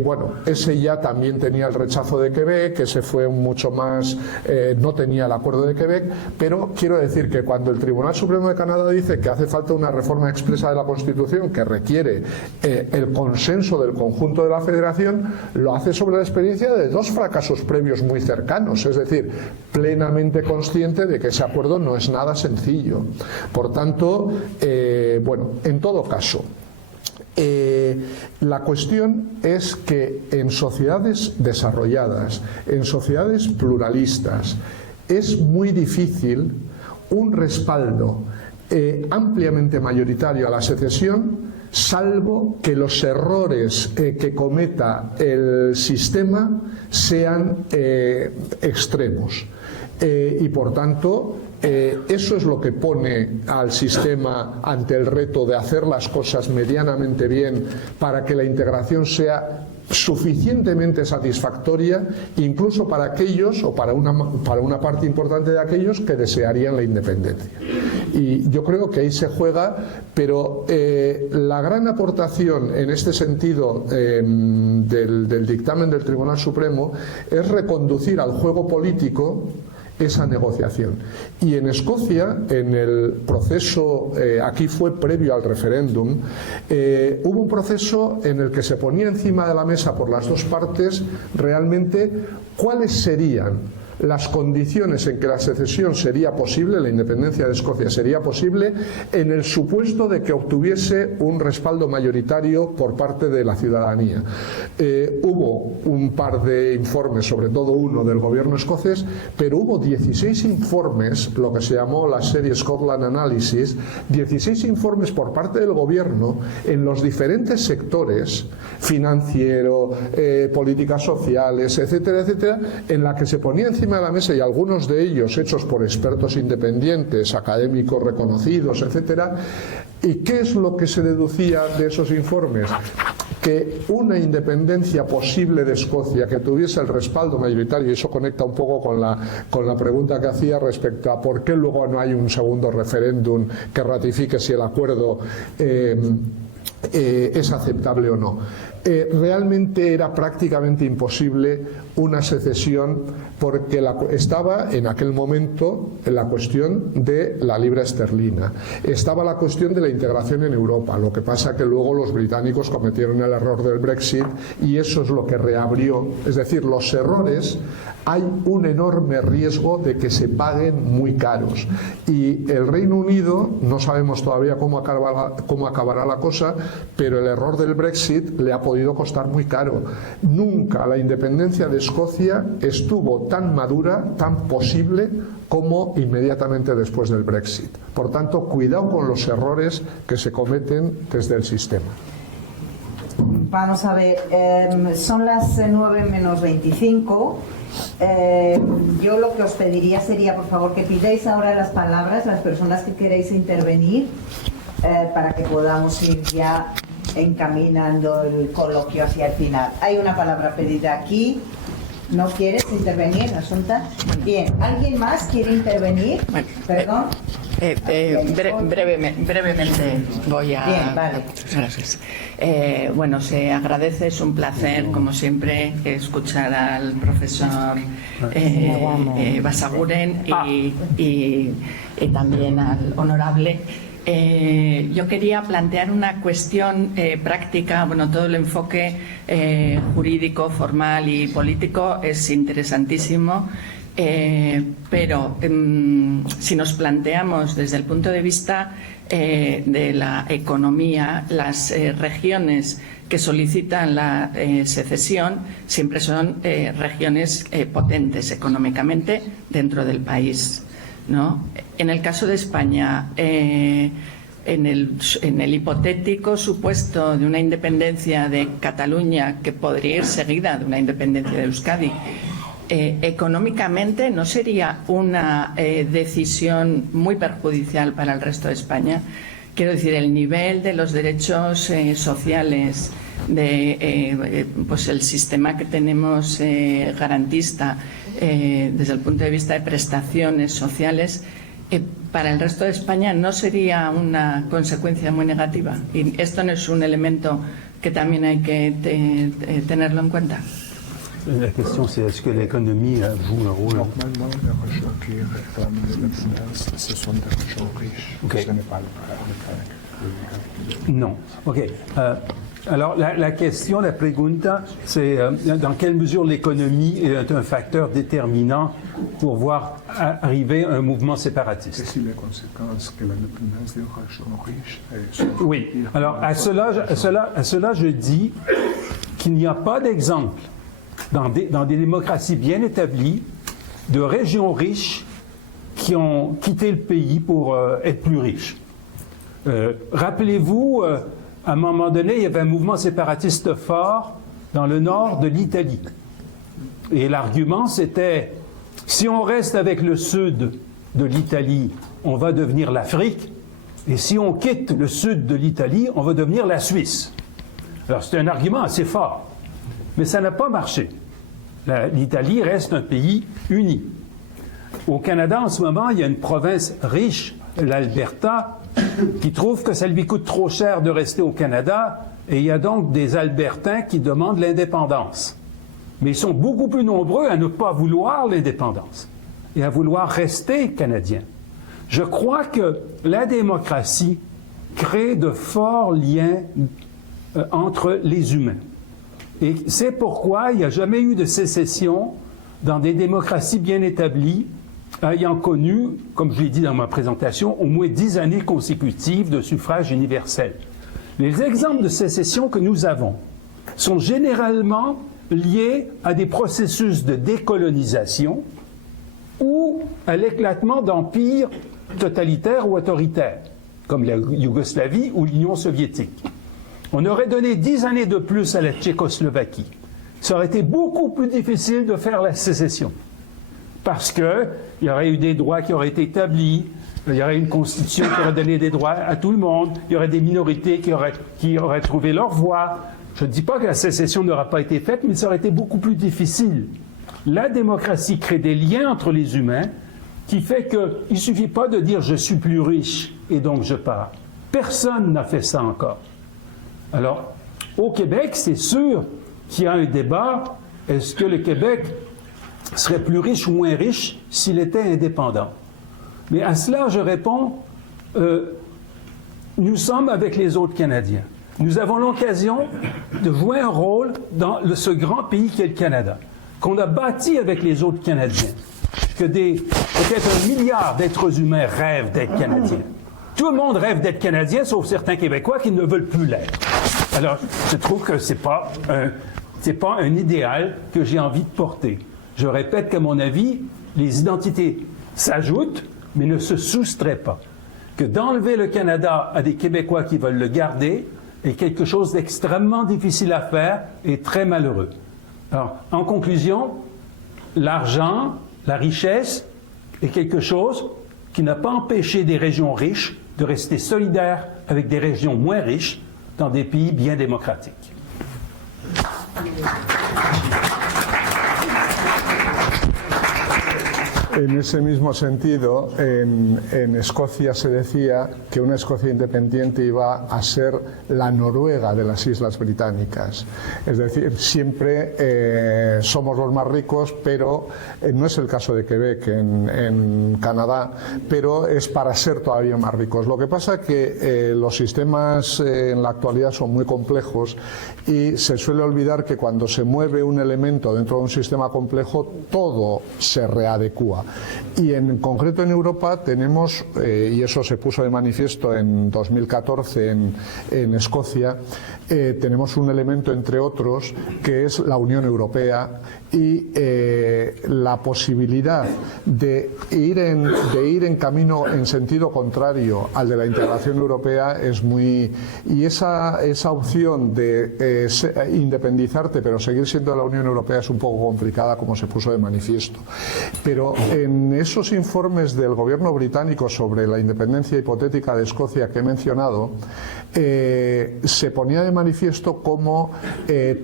bueno, ese ya también tenía el rechazo de Quebec, ese fue mucho más, no tenía el acuerdo de Quebec, pero quiero decir que cuando el Tribunal Supremo de Canadá dice que hace falta una reforma expresa de la Constitución que requiere el consenso del conjunto de la Federación, lo hace sobre la experiencia de dos fracasos previos muy cercanos, es decir, plenamente consciente de que ese acuerdo no es nada sencillo. Por tanto, bueno, en todo caso, la cuestión es que en sociedades desarrolladas, en sociedades pluralistas, es muy difícil un respaldo ampliamente mayoritario a la secesión salvo que los errores que cometa el sistema sean extremos. Y por tanto, eso es lo que pone al sistema ante el reto de hacer las cosas medianamente bien para que la integración sea suficientemente satisfactoria, incluso para aquellos o para una parte importante de aquellos que desearían la independencia. Y yo creo que ahí se juega, pero la gran aportación en este sentido del dictamen del Tribunal Supremo es reconducir al juego político esa negociación. Y en Escocia, en el proceso, aquí fue previo al referéndum, hubo un proceso en el que se ponía encima de la mesa por las dos partes realmente cuáles serían las condiciones en que la secesión sería posible, la independencia de Escocia sería posible, en el supuesto de que obtuviese un respaldo mayoritario por parte de la ciudadanía. Hubo un par de informes, sobre todo uno del gobierno escocés, pero hubo 16 informes, lo que se llamó la serie Scotland Analysis, 16 informes por parte del gobierno en los diferentes sectores, financiero, políticas sociales, etcétera, etcétera, en la que se ponía encima de la mesa, y algunos de ellos hechos por expertos independientes, académicos reconocidos, etcétera. ¿Y qué es lo que se deducía de esos informes? Que una independencia posible de Escocia que tuviese el respaldo mayoritario, y eso conecta un poco con la pregunta que hacía respecto a por qué luego no hay un segundo referéndum que ratifique si el acuerdo es aceptable o no. Realmente era prácticamente imposible una secesión porque estaba en aquel momento la cuestión de la libra esterlina, estaba la cuestión de la integración en Europa, lo que pasa que luego los británicos cometieron el error del Brexit y eso es lo que reabrió, es decir, los errores, hay un enorme riesgo de que se paguen muy caros y el Reino Unido, no sabemos todavía cómo acabará la cosa, pero el error del Brexit le ha podido costar muy caro. Nunca la independencia de Escocia estuvo tan madura, tan posible como inmediatamente después del Brexit. Por tanto, cuidado con los errores que se cometen desde el sistema. Vamos a ver, son las 9 menos 25. Yo lo que os pediría sería, por favor, que pidáis ahora las palabras, las personas que queréis intervenir, para que podamos ir ya encaminando el coloquio hacia el final. Hay una palabra pedida aquí. ¿No quieres intervenir, Asunta? Bien, ¿alguien más quiere intervenir? Perdón. Brevemente voy a... Bien, vale. Gracias. Bueno, se agradece, es un placer, como siempre, escuchar al profesor Basaguren y también al honorable. Yo quería plantear una cuestión práctica. Bueno, todo el enfoque jurídico, formal y político es interesantísimo, pero si nos planteamos desde el punto de vista de la economía, las regiones que solicitan la secesión siempre son regiones potentes económicamente dentro del país, ¿no? En el caso de España, en el hipotético supuesto de una independencia de Cataluña que podría ir seguida de una independencia de Euskadi, económicamente no sería una decisión muy perjudicial para el resto de España. Quiero decir, el nivel de los derechos sociales, pues el sistema que tenemos garantista desde el punto de vista de prestaciones sociales, para el resto de España no sería una consecuencia muy negativa. Y esto no es un elemento que también hay que tenerlo en cuenta. La question, c'est est-ce que l'économie joue un rôle? Normalement, les régions qui réclament l'indépendance, ce sont des régions riches. Okay. Ce n'est pas le cas. Non. OK. Alors, la question, la pregunta, c'est dans quelle mesure l'économie est un facteur déterminant pour voir arriver un mouvement séparatiste. Et si les conséquences que l'indépendance des régions riches sont... Oui. Alors, à cela, je dis qu'il n'y a pas d'exemple dans des démocraties bien établies de régions riches qui ont quitté le pays pour être plus riches. Rappelez-vous à un moment donné, il y avait un mouvement séparatiste fort dans le nord de l'Italie. Et l'argument, c'était, si on reste avec le sud de l'Italie, on va devenir l'Afrique, et si on quitte le sud de l'Italie, on va devenir la Suisse. Alors, c'était un argument assez fort, mais ça n'a pas marché. L'Italie reste un pays uni. Au Canada, en ce moment, il y a une province riche, l'Alberta, qui trouve que ça lui coûte trop cher de rester au Canada, et il y a donc des Albertains qui demandent l'indépendance. Mais ils sont beaucoup plus nombreux à ne pas vouloir l'indépendance et à vouloir rester canadiens. Je crois que la démocratie crée de forts liens entre les humains. Et c'est pourquoi il n'y a jamais eu de sécession dans des démocraties bien établies, ayant connu, comme je l'ai dit dans ma présentation, au moins 10 années consécutives de suffrage universel. Les exemples de sécession que nous avons sont généralement liés à des processus de décolonisation ou à l'éclatement d'empires totalitaires ou autoritaires, comme la Yougoslavie ou l'Union soviétique. On aurait donné 10 années de plus à la Tchécoslovaquie. Ça aurait été beaucoup plus difficile de faire la sécession, parce qu'il y aurait eu des droits qui auraient été établis, il y aurait une constitution qui aurait donné des droits à tout le monde, il y aurait des minorités qui auraient trouvé leur voie. Je ne dis pas que la sécession n'aura pas été faite, mais ça aurait été beaucoup plus difficile. La démocratie crée des liens entre les humains qui fait qu'il ne suffit pas de dire « je suis plus riche et donc je pars ». Personne n'a fait ça encore. Alors, au Québec, c'est sûr qu'il y a un débat. Est-ce que le Québec serait plus riche ou moins riche s'il était indépendant? Mais à cela, je réponds, nous sommes avec les autres Canadiens. Nous avons l'occasion de jouer un rôle dans ce grand pays qu'est le Canada, qu'on a bâti avec les autres Canadiens, que peut-être 1 milliard d'êtres humains rêvent d'être Canadiens. Tout le monde rêve d'être Canadien, sauf certains Québécois qui ne veulent plus l'être. Alors, je trouve que c'est pas un idéal que j'ai envie de porter. Je répète qu'à mon avis, les identités s'ajoutent, mais ne se soustraient pas. Que d'enlever le Canada à des Québécois qui veulent le garder est quelque chose d'extrêmement difficile à faire et très malheureux. Alors, en conclusion, l'argent, la richesse est quelque chose qui n'a pas empêché des régions riches de rester solidaires avec des régions moins riches dans des pays bien démocratiques. En ese mismo sentido, en Escocia se decía que una Escocia independiente iba a ser la Noruega de las Islas Británicas. Es decir, siempre somos los más ricos, pero no es el caso de Quebec en Canadá, pero es para ser todavía más ricos. Lo que pasa es que los sistemas en la actualidad son muy complejos y se suele olvidar que cuando se mueve un elemento dentro de un sistema complejo, todo se readecúa. Y en concreto en Europa tenemos, y eso se puso de manifiesto en 2014 en Escocia, tenemos un elemento entre otros que es la Unión Europea y la posibilidad de ir en camino en sentido contrario al de la integración europea es muy... Y esa opción de independizarte pero seguir siendo de la Unión Europea es un poco complicada, como se puso de manifiesto. Pero en esos informes del gobierno británico sobre la independencia hipotética de Escocia que he mencionado, se ponía de manifiesto cómo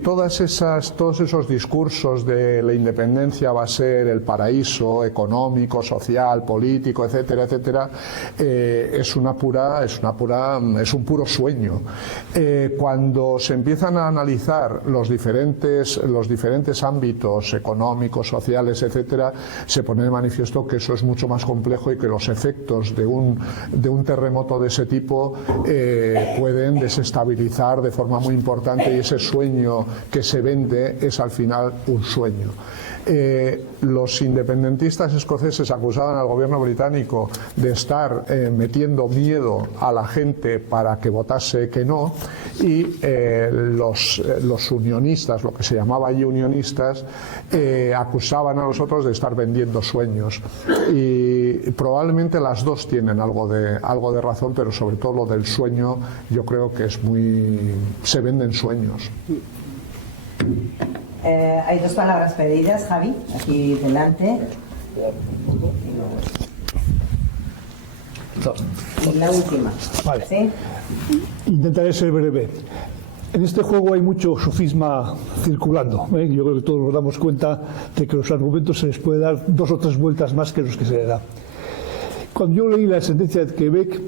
todos esos discursos de la independencia va a ser el paraíso económico, social, político, etcétera, etcétera, es un puro sueño. Cuando se empiezan a analizar los diferentes ámbitos económicos, sociales, etcétera, se pone de manifiesto que eso es mucho más complejo y que los efectos de un terremoto de ese tipo pueden desestabilizar de forma muy importante, y ese sueño que se vende es al final un sueño. Los independentistas escoceses acusaban al gobierno británico de estar metiendo miedo a la gente para que votase que no, y los unionistas, lo que se llamaba allí unionistas, acusaban a los otros de estar vendiendo sueños. Y probablemente las dos tienen algo de razón, pero sobre todo lo del sueño yo creo que es se venden sueños. Hay dos palabras pedidas, Javi, aquí delante. Y la última. Vale. ¿Sí? Intentaré ser breve. En este juego hay mucho sofisma circulando. Yo creo que todos nos damos cuenta de que los argumentos se les puede dar 2 o 3 vueltas más que los que se le da. Cuando yo leí la sentencia de Quebec,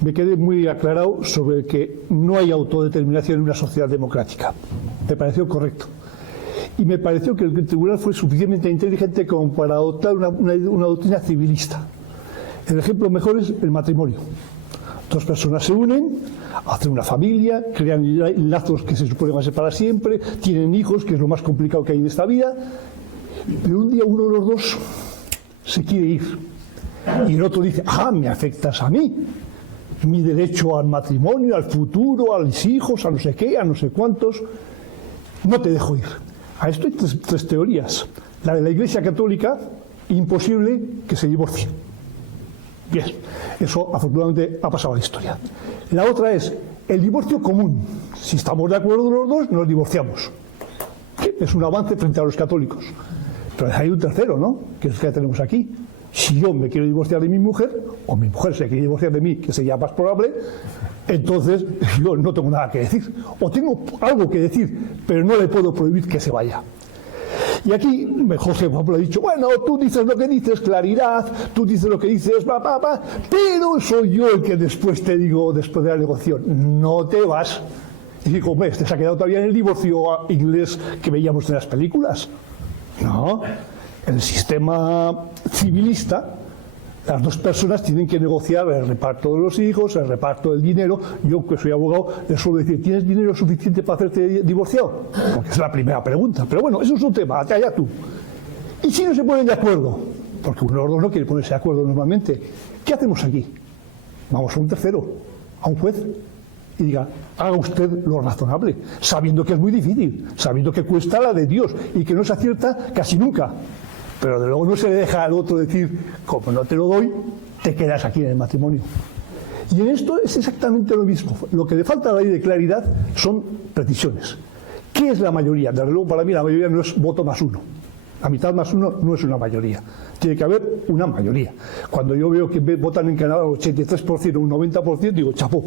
me quedé muy aclarado sobre que no hay autodeterminación en una sociedad democrática. Me pareció correcto. Y me pareció que el tribunal fue suficientemente inteligente como para adoptar una doctrina civilista. El ejemplo mejor es el matrimonio. 2 personas se unen, hacen una familia, crean lazos que se suponen van a ser para siempre, tienen hijos, que es lo más complicado que hay en esta vida, pero un día uno de los dos se quiere ir. Y el otro dice, me afectas a mí. Mi derecho al matrimonio, al futuro, a mis hijos, a no sé qué, a no sé cuántos, no te dejo ir. A esto hay 3 teorías. La de la Iglesia Católica, imposible que se divorcie. Bien, eso afortunadamente ha pasado a la historia. La otra es el divorcio común. Si estamos de acuerdo los dos, nos divorciamos. Es un avance frente a los católicos. Pero hay un tercero, ¿no? Que es el que tenemos aquí. Si yo me quiero divorciar de mi mujer, o mi mujer se quiere divorciar de mí, que sería más probable, entonces yo no tengo nada que decir. O tengo algo que decir, pero no le puedo prohibir que se vaya. Y aquí José, por ejemplo, ha dicho, bueno, tú dices lo que dices, claridad, tú dices lo que dices, pero soy yo el que después te digo, después de la negociación, no te vas. Y digo, hombre, ¿te se ha quedado todavía en el divorcio inglés que veíamos en las películas? No. En el sistema civilista, las 2 personas tienen que negociar el reparto de los hijos, el reparto del dinero. Yo, que soy abogado, les suelo decir, ¿tienes dinero suficiente para hacerte divorciado? Porque es la primera pregunta. Pero bueno, eso es un tema, allá tú. Y si no se ponen de acuerdo, porque uno de los dos no quiere ponerse de acuerdo normalmente, ¿qué hacemos aquí? Vamos a un tercero, a un juez, y diga, haga usted lo razonable, sabiendo que es muy difícil, sabiendo que cuesta la de Dios y que no se acierta casi nunca. Pero de luego no se le deja al otro decir, como no te lo doy, te quedas aquí en el matrimonio. Y en esto es exactamente lo mismo. Lo que le falta a la ley de claridad son precisiones. ¿Qué es la mayoría? Desde luego para mí la mayoría no es voto más 1. La mitad más 1 no es una mayoría. Tiene que haber una mayoría. Cuando yo veo que votan en Canadá un 83%, un 90%, digo, chapó.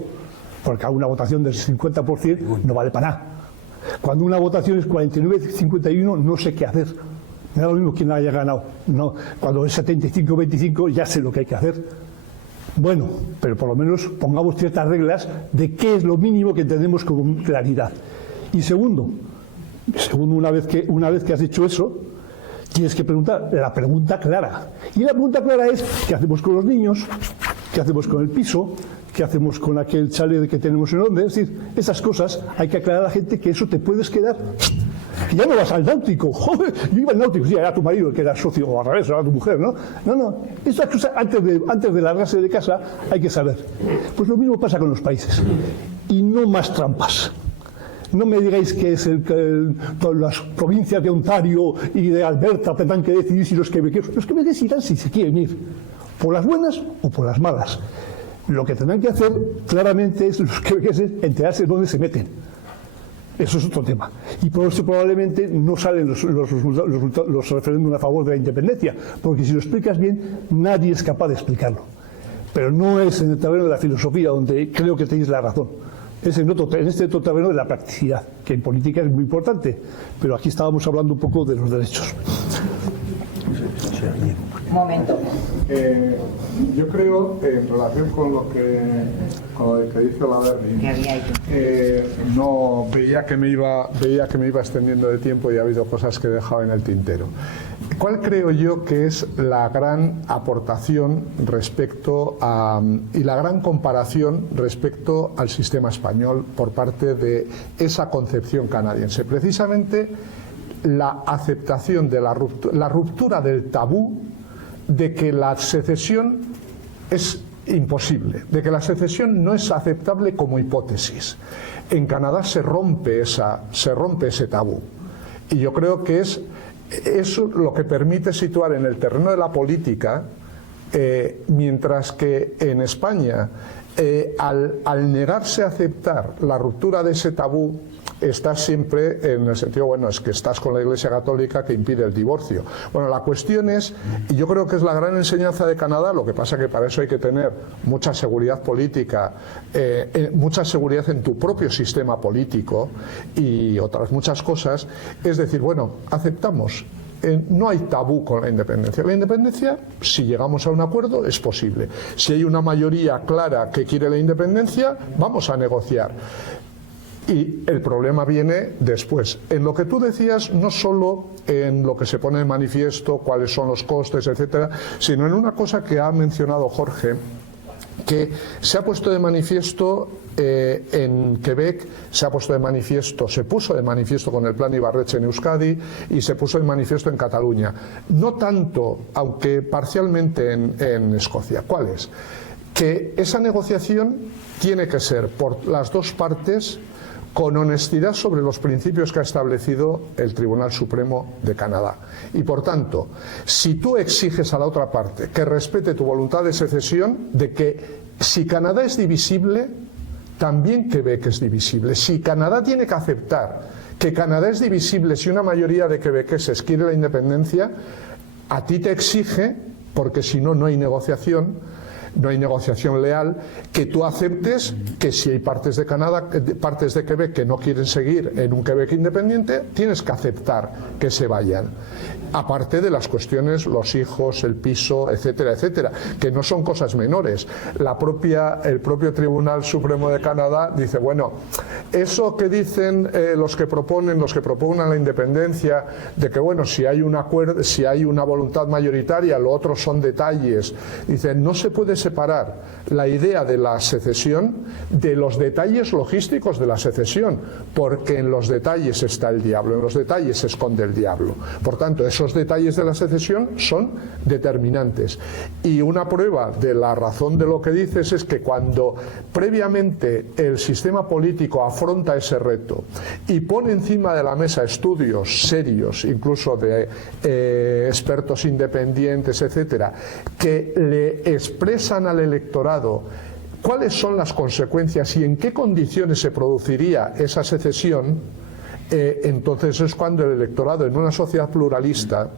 Porque una votación del 50% no vale para nada. Cuando una votación es 49-51, no sé qué hacer. Me da lo mismo quien haya ganado. No, cuando es 75-25 ya sé lo que hay que hacer. Bueno, pero por lo menos pongamos ciertas reglas de qué es lo mínimo que entendemos como claridad. Y segundo, una vez que has hecho eso, tienes que preguntar la pregunta clara. Y la pregunta clara es, ¿qué hacemos con los niños? ¿Qué hacemos con el piso? ¿Qué hacemos con aquel chalet que tenemos en Londres? Es decir, esas cosas hay que aclarar a la gente que eso te puedes quedar. Y ya no vas al náutico. Joder, yo iba al náutico, sí, era tu marido el que era socio, o al revés, era tu mujer, ¿no? No, esas cosas antes de largarse de casa hay que saber. Pues lo mismo pasa con los países. Y no más trampas. No me digáis que es las provincias de Ontario y de Alberta tendrán que decidir si los quebequeses irán si se quieren ir, por las buenas o por las malas. Lo que tendrán que hacer claramente es los quebequeses enterarse de dónde se meten. Eso es otro tema. Y por eso probablemente no salen los referéndums a favor de la independencia, porque si lo explicas bien, nadie es capaz de explicarlo. Pero no es en el terreno de la filosofía donde creo que tenéis la razón. Es en este otro terreno de la practicidad, que en política es muy importante. Pero aquí estábamos hablando un poco de los derechos. Un momento. Yo creo, en relación con lo que dice Laverny, no veía que me iba extendiendo de tiempo y ha habido cosas que he dejado en el tintero. ¿Cuál creo yo que es la gran aportación y la gran comparación respecto al sistema español por parte de esa concepción canadiense? Precisamente la aceptación de la ruptura del tabú de que la secesión es imposible, de que la secesión no es aceptable como hipótesis. En Canadá se rompe ese tabú, y yo creo que es eso lo que permite situar en el terreno de la política, mientras que en España, al negarse a aceptar la ruptura de ese tabú, estás siempre en el sentido, bueno, es que estás con la Iglesia Católica que impide el divorcio. Bueno, la cuestión es, y yo creo que es la gran enseñanza de Canadá, lo que pasa que para eso hay que tener mucha seguridad política, mucha seguridad en tu propio sistema político y otras muchas cosas, es decir, bueno, aceptamos. No hay tabú con la independencia. La independencia, si llegamos a un acuerdo, es posible. Si hay una mayoría clara que quiere la independencia, vamos a negociar. Y el problema viene después. En lo que tú decías, no solo en lo que se pone de manifiesto, cuáles son los costes, etcétera, sino en una cosa que ha mencionado Jorge, que se ha puesto de manifiesto en Quebec, se puso de manifiesto con el plan Ibarretxe en Euskadi y se puso de manifiesto en Cataluña. No tanto, aunque parcialmente en Escocia. ¿Cuál es? Que esa negociación tiene que ser por las dos partes con honestidad sobre los principios que ha establecido el Tribunal Supremo de Canadá. Y por tanto, si tú exiges a la otra parte que respete tu voluntad de secesión, de que si Canadá es divisible, también Quebec es divisible. Si Canadá tiene que aceptar que Canadá es divisible si una mayoría de quebequeses quiere la independencia, a ti te exige, porque si no, no hay negociación leal, que tú aceptes que si hay partes de Canadá, partes de Quebec que no quieren seguir en un Quebec independiente, tienes que aceptar que se vayan. Aparte de las cuestiones, los hijos, el piso, etcétera, etcétera, que no son cosas menores. El propio Tribunal Supremo de Canadá dice, bueno, eso que dicen los que proponen la independencia, de que bueno, si hay un acuerdo, si hay una voluntad mayoritaria, lo otro son detalles. Dicen, no se puede separar la idea de la secesión de los detalles logísticos de la secesión, porque en los detalles está el diablo, en los detalles se esconde el diablo. Por tanto, esos detalles de la secesión son determinantes. Y una prueba de la razón de lo que dices es que cuando previamente el sistema político afronta ese reto y pone encima de la mesa estudios serios, incluso de expertos independientes, etcétera, que le expresan al electorado cuáles son las consecuencias y en qué condiciones se produciría esa secesión, entonces es cuando el electorado en una sociedad pluralista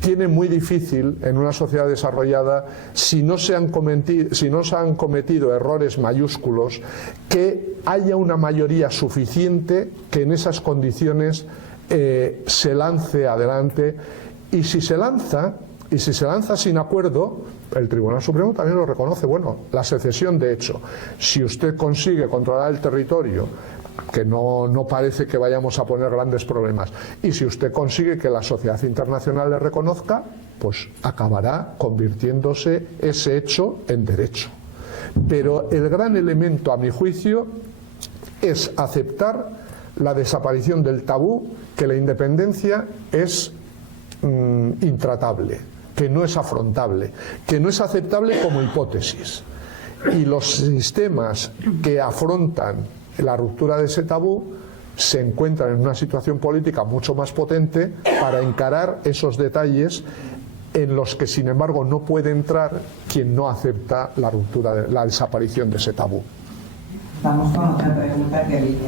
tiene muy difícil, en una sociedad desarrollada, si no se han cometido errores mayúsculos, que haya una mayoría suficiente que en esas condiciones se lance adelante. Y si se lanza sin acuerdo, el Tribunal Supremo también lo reconoce. Bueno, la secesión, de hecho, si usted consigue controlar el territorio, que no parece que vayamos a poner grandes problemas, y si usted consigue que la sociedad internacional le reconozca, pues acabará convirtiéndose ese hecho en derecho. Pero el gran elemento, a mi juicio, es aceptar la desaparición del tabú, que la independencia es intratable, que no es afrontable, que no es aceptable como hipótesis. Y los sistemas que afrontan la ruptura de ese tabú se encuentran en una situación política mucho más potente para encarar esos detalles en los que, sin embargo, no puede entrar quien no acepta la ruptura, la desaparición de ese tabú. Vamos con otra pregunta que viene.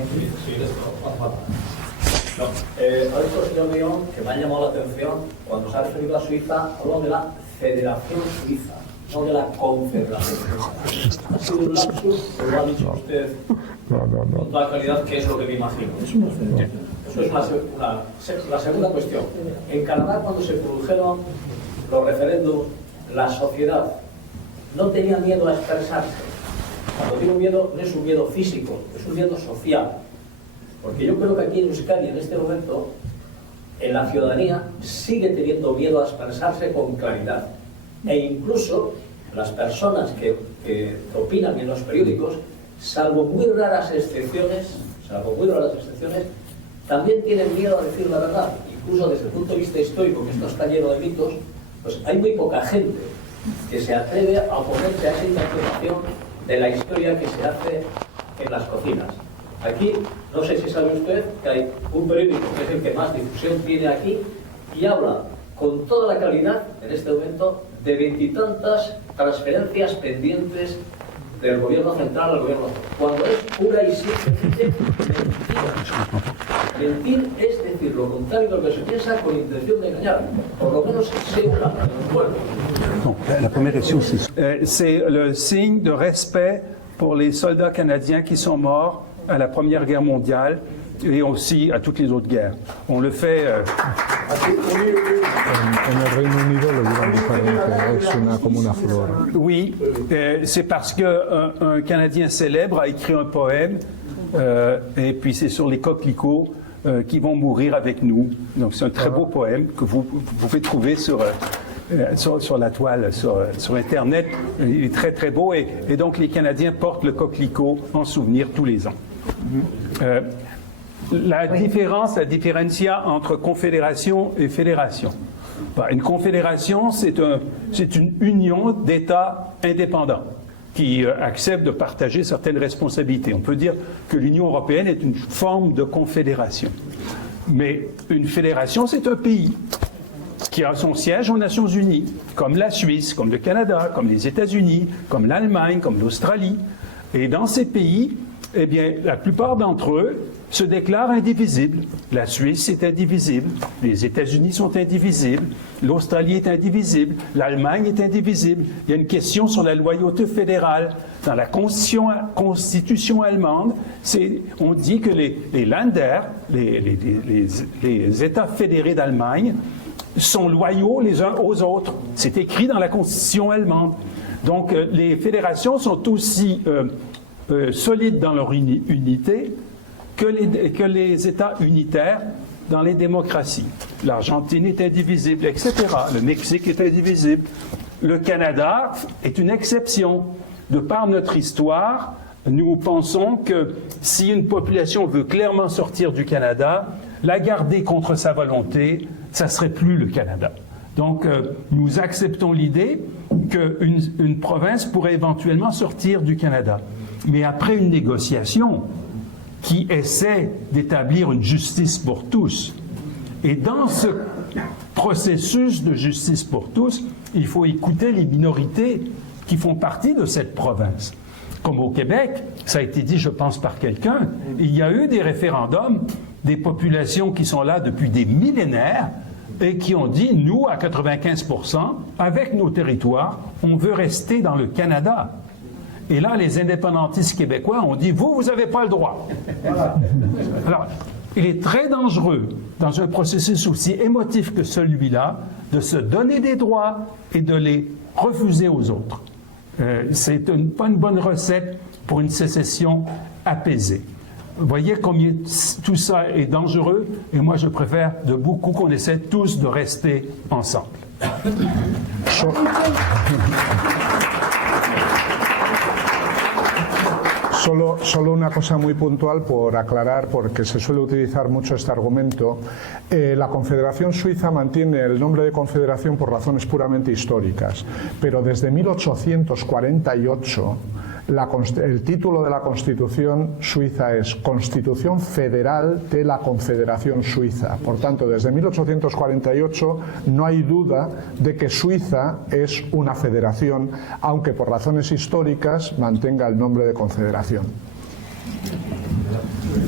No, ha dicho el señor León que me ha llamado la atención cuando se ha referido a Suiza, habló de la Federación Suiza, no de la Confederación Suiza. Ha sido un lapsus, pero lo ha dicho usted con toda calidad, que es lo que me imagino. Eso es la segunda cuestión. En Canadá, cuando se produjeron los referéndums, la sociedad no tenía miedo a expresarse. Cuando tiene un miedo, no es un miedo físico, es un miedo social. Porque yo creo que aquí en Euskadi, en este momento, en la ciudadanía sigue teniendo miedo a expresarse con claridad. E incluso las personas que opinan en los periódicos, salvo muy raras excepciones, también tienen miedo a decir la verdad. incluso desde el punto de vista histórico, que esto está lleno de mitos, pues hay muy poca gente que se atreve a oponerse a esa interpretación de la historia que se hace en las cocinas. Aquí, no sé si sabe usted que hay un periódico que es el que más difusión tiene aquí y habla con toda la claridad, en este momento, de 20 y tantas transferencias pendientes del gobierno central al gobierno nacional, cuando es pura y simplemente mentira. Mentir es decir lo contrario de lo que se piensa con intención de engañar, por lo menos según la pueblo. La première question, c'est le signe de respect pour les soldats canadiens qui sont morts à la Première Guerre mondiale et aussi à toutes les autres guerres. On le fait... En el Reino Unido lo llevan diferente, es como una flor. Oui, c'est parce qu'un Canadien célèbre a écrit un poème et puis c'est sur les coquelicots qui vont mourir avec nous. Donc c'est un très beau poème que vous pouvez trouver sur la toile, sur Internet. Il est très très beau et donc les Canadiens portent le coquelicot en souvenir tous les ans. La différencia entre confédération et fédération. Une confédération, c'est une union d'États indépendants qui acceptent de partager certaines responsabilités. On peut dire que l'Union européenne est une forme de confédération. Mais une fédération, c'est un pays qui a son siège aux Nations Unies, comme la Suisse, comme le Canada, comme les États-Unis, comme l'Allemagne, comme l'Australie. Et dans ces pays, eh bien, la plupart d'entre eux se déclarent indivisibles. La Suisse est indivisible, les États-Unis sont indivisibles, l'Australie est indivisible, l'Allemagne est indivisible. Il y a une question sur la loyauté fédérale. Dans la constitution allemande, on dit que les Länder, les États fédérés d'Allemagne, sont loyaux les uns aux autres. C'est écrit dans la constitution allemande. Donc les fédérations sont aussi solides dans leur unité que les États unitaires dans les démocraties. L'Argentine est indivisible, etc. Le Mexique est indivisible. Le Canada est une exception. De par notre histoire, nous pensons que si une population veut clairement sortir du Canada, la garder contre sa volonté, ça ne serait plus le Canada. Donc, nous acceptons l'idée qu'une province pourrait éventuellement sortir du Canada. Mais après une négociation qui essaie d'établir une justice pour tous, et dans ce processus de justice pour tous, il faut écouter les minorités qui font partie de cette province. Comme au Québec, ça a été dit, je pense, par quelqu'un, il y a eu des référendums, des populations qui sont là depuis des millénaires et qui ont dit, nous, à 95%, avec nos territoires, on veut rester dans le Canada. Et là, les indépendantistes québécois ont dit, vous n'avez pas le droit. Alors, il est très dangereux, dans un processus aussi émotif que celui-là, de se donner des droits et de les refuser aux autres. C'est pas une bonne recette pour une sécession apaisée. Vous voyez combien tout ça est dangereux, et moi je préfère de beaucoup qu'on essaie tous de rester ensemble. Solo una cosa muy puntual por aclarar, porque se suele utilizar mucho este argumento. La Confederación Suiza mantiene el nombre de confederación por razones puramente históricas, pero desde 1848 el título de la Constitución suiza es Constitución Federal de la Confederación Suiza. Por tanto, desde 1848 no hay duda de que Suiza es una federación, aunque por razones históricas mantenga el nombre de confederación.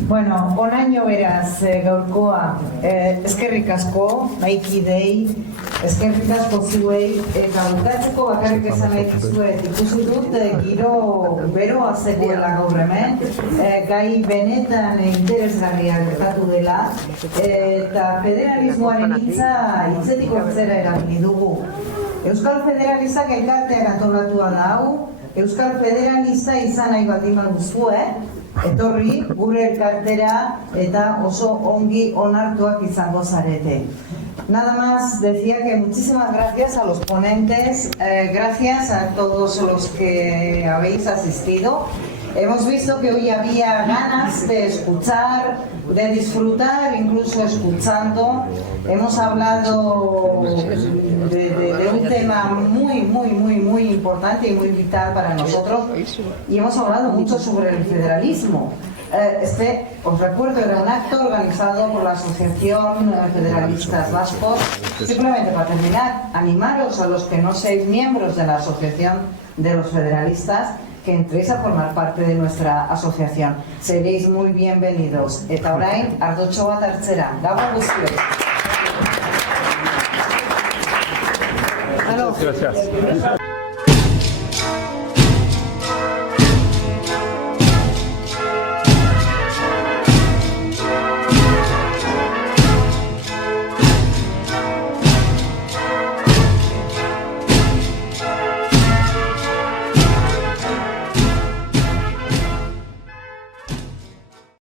Bueno, onaino beraz gaurkoa, eskerrik asko, maikidei, eskerrik asko zuei, eta bukatzeko bakarrik esan nahi dizuet, ikusi dut giro beroa zegoela gaur hemen, gai benetan interesgarria gertatu dela, eta federalismoaren hitzetik hortzera erabili dugu. Euskal Federalistak elkartean antolatua da hau, Euskal Federalista izan nahi baldin baduzue, etorri gure elkartera eta oso ongi onartuak izango zarete. Nada más, decía que muchísimas gracias a los ponentes, gracias a todos los que habéis asistido Hemos visto que hoy había ganas de escuchar, de disfrutar, incluso escuchando. Hemos hablado de un tema muy importante y muy vital para nosotros, y hemos hablado mucho sobre el federalismo. Os recuerdo, era un acto organizado por la Asociación Federalistas Vascos. Simplemente para terminar, animaros a los que no seáis miembros de la Asociación de los Federalistas, que entréis a formar parte de nuestra asociación. Seréis muy bienvenidos. Eta orain, ardotxo bat hartzera. Gabon guztioi. Gracias.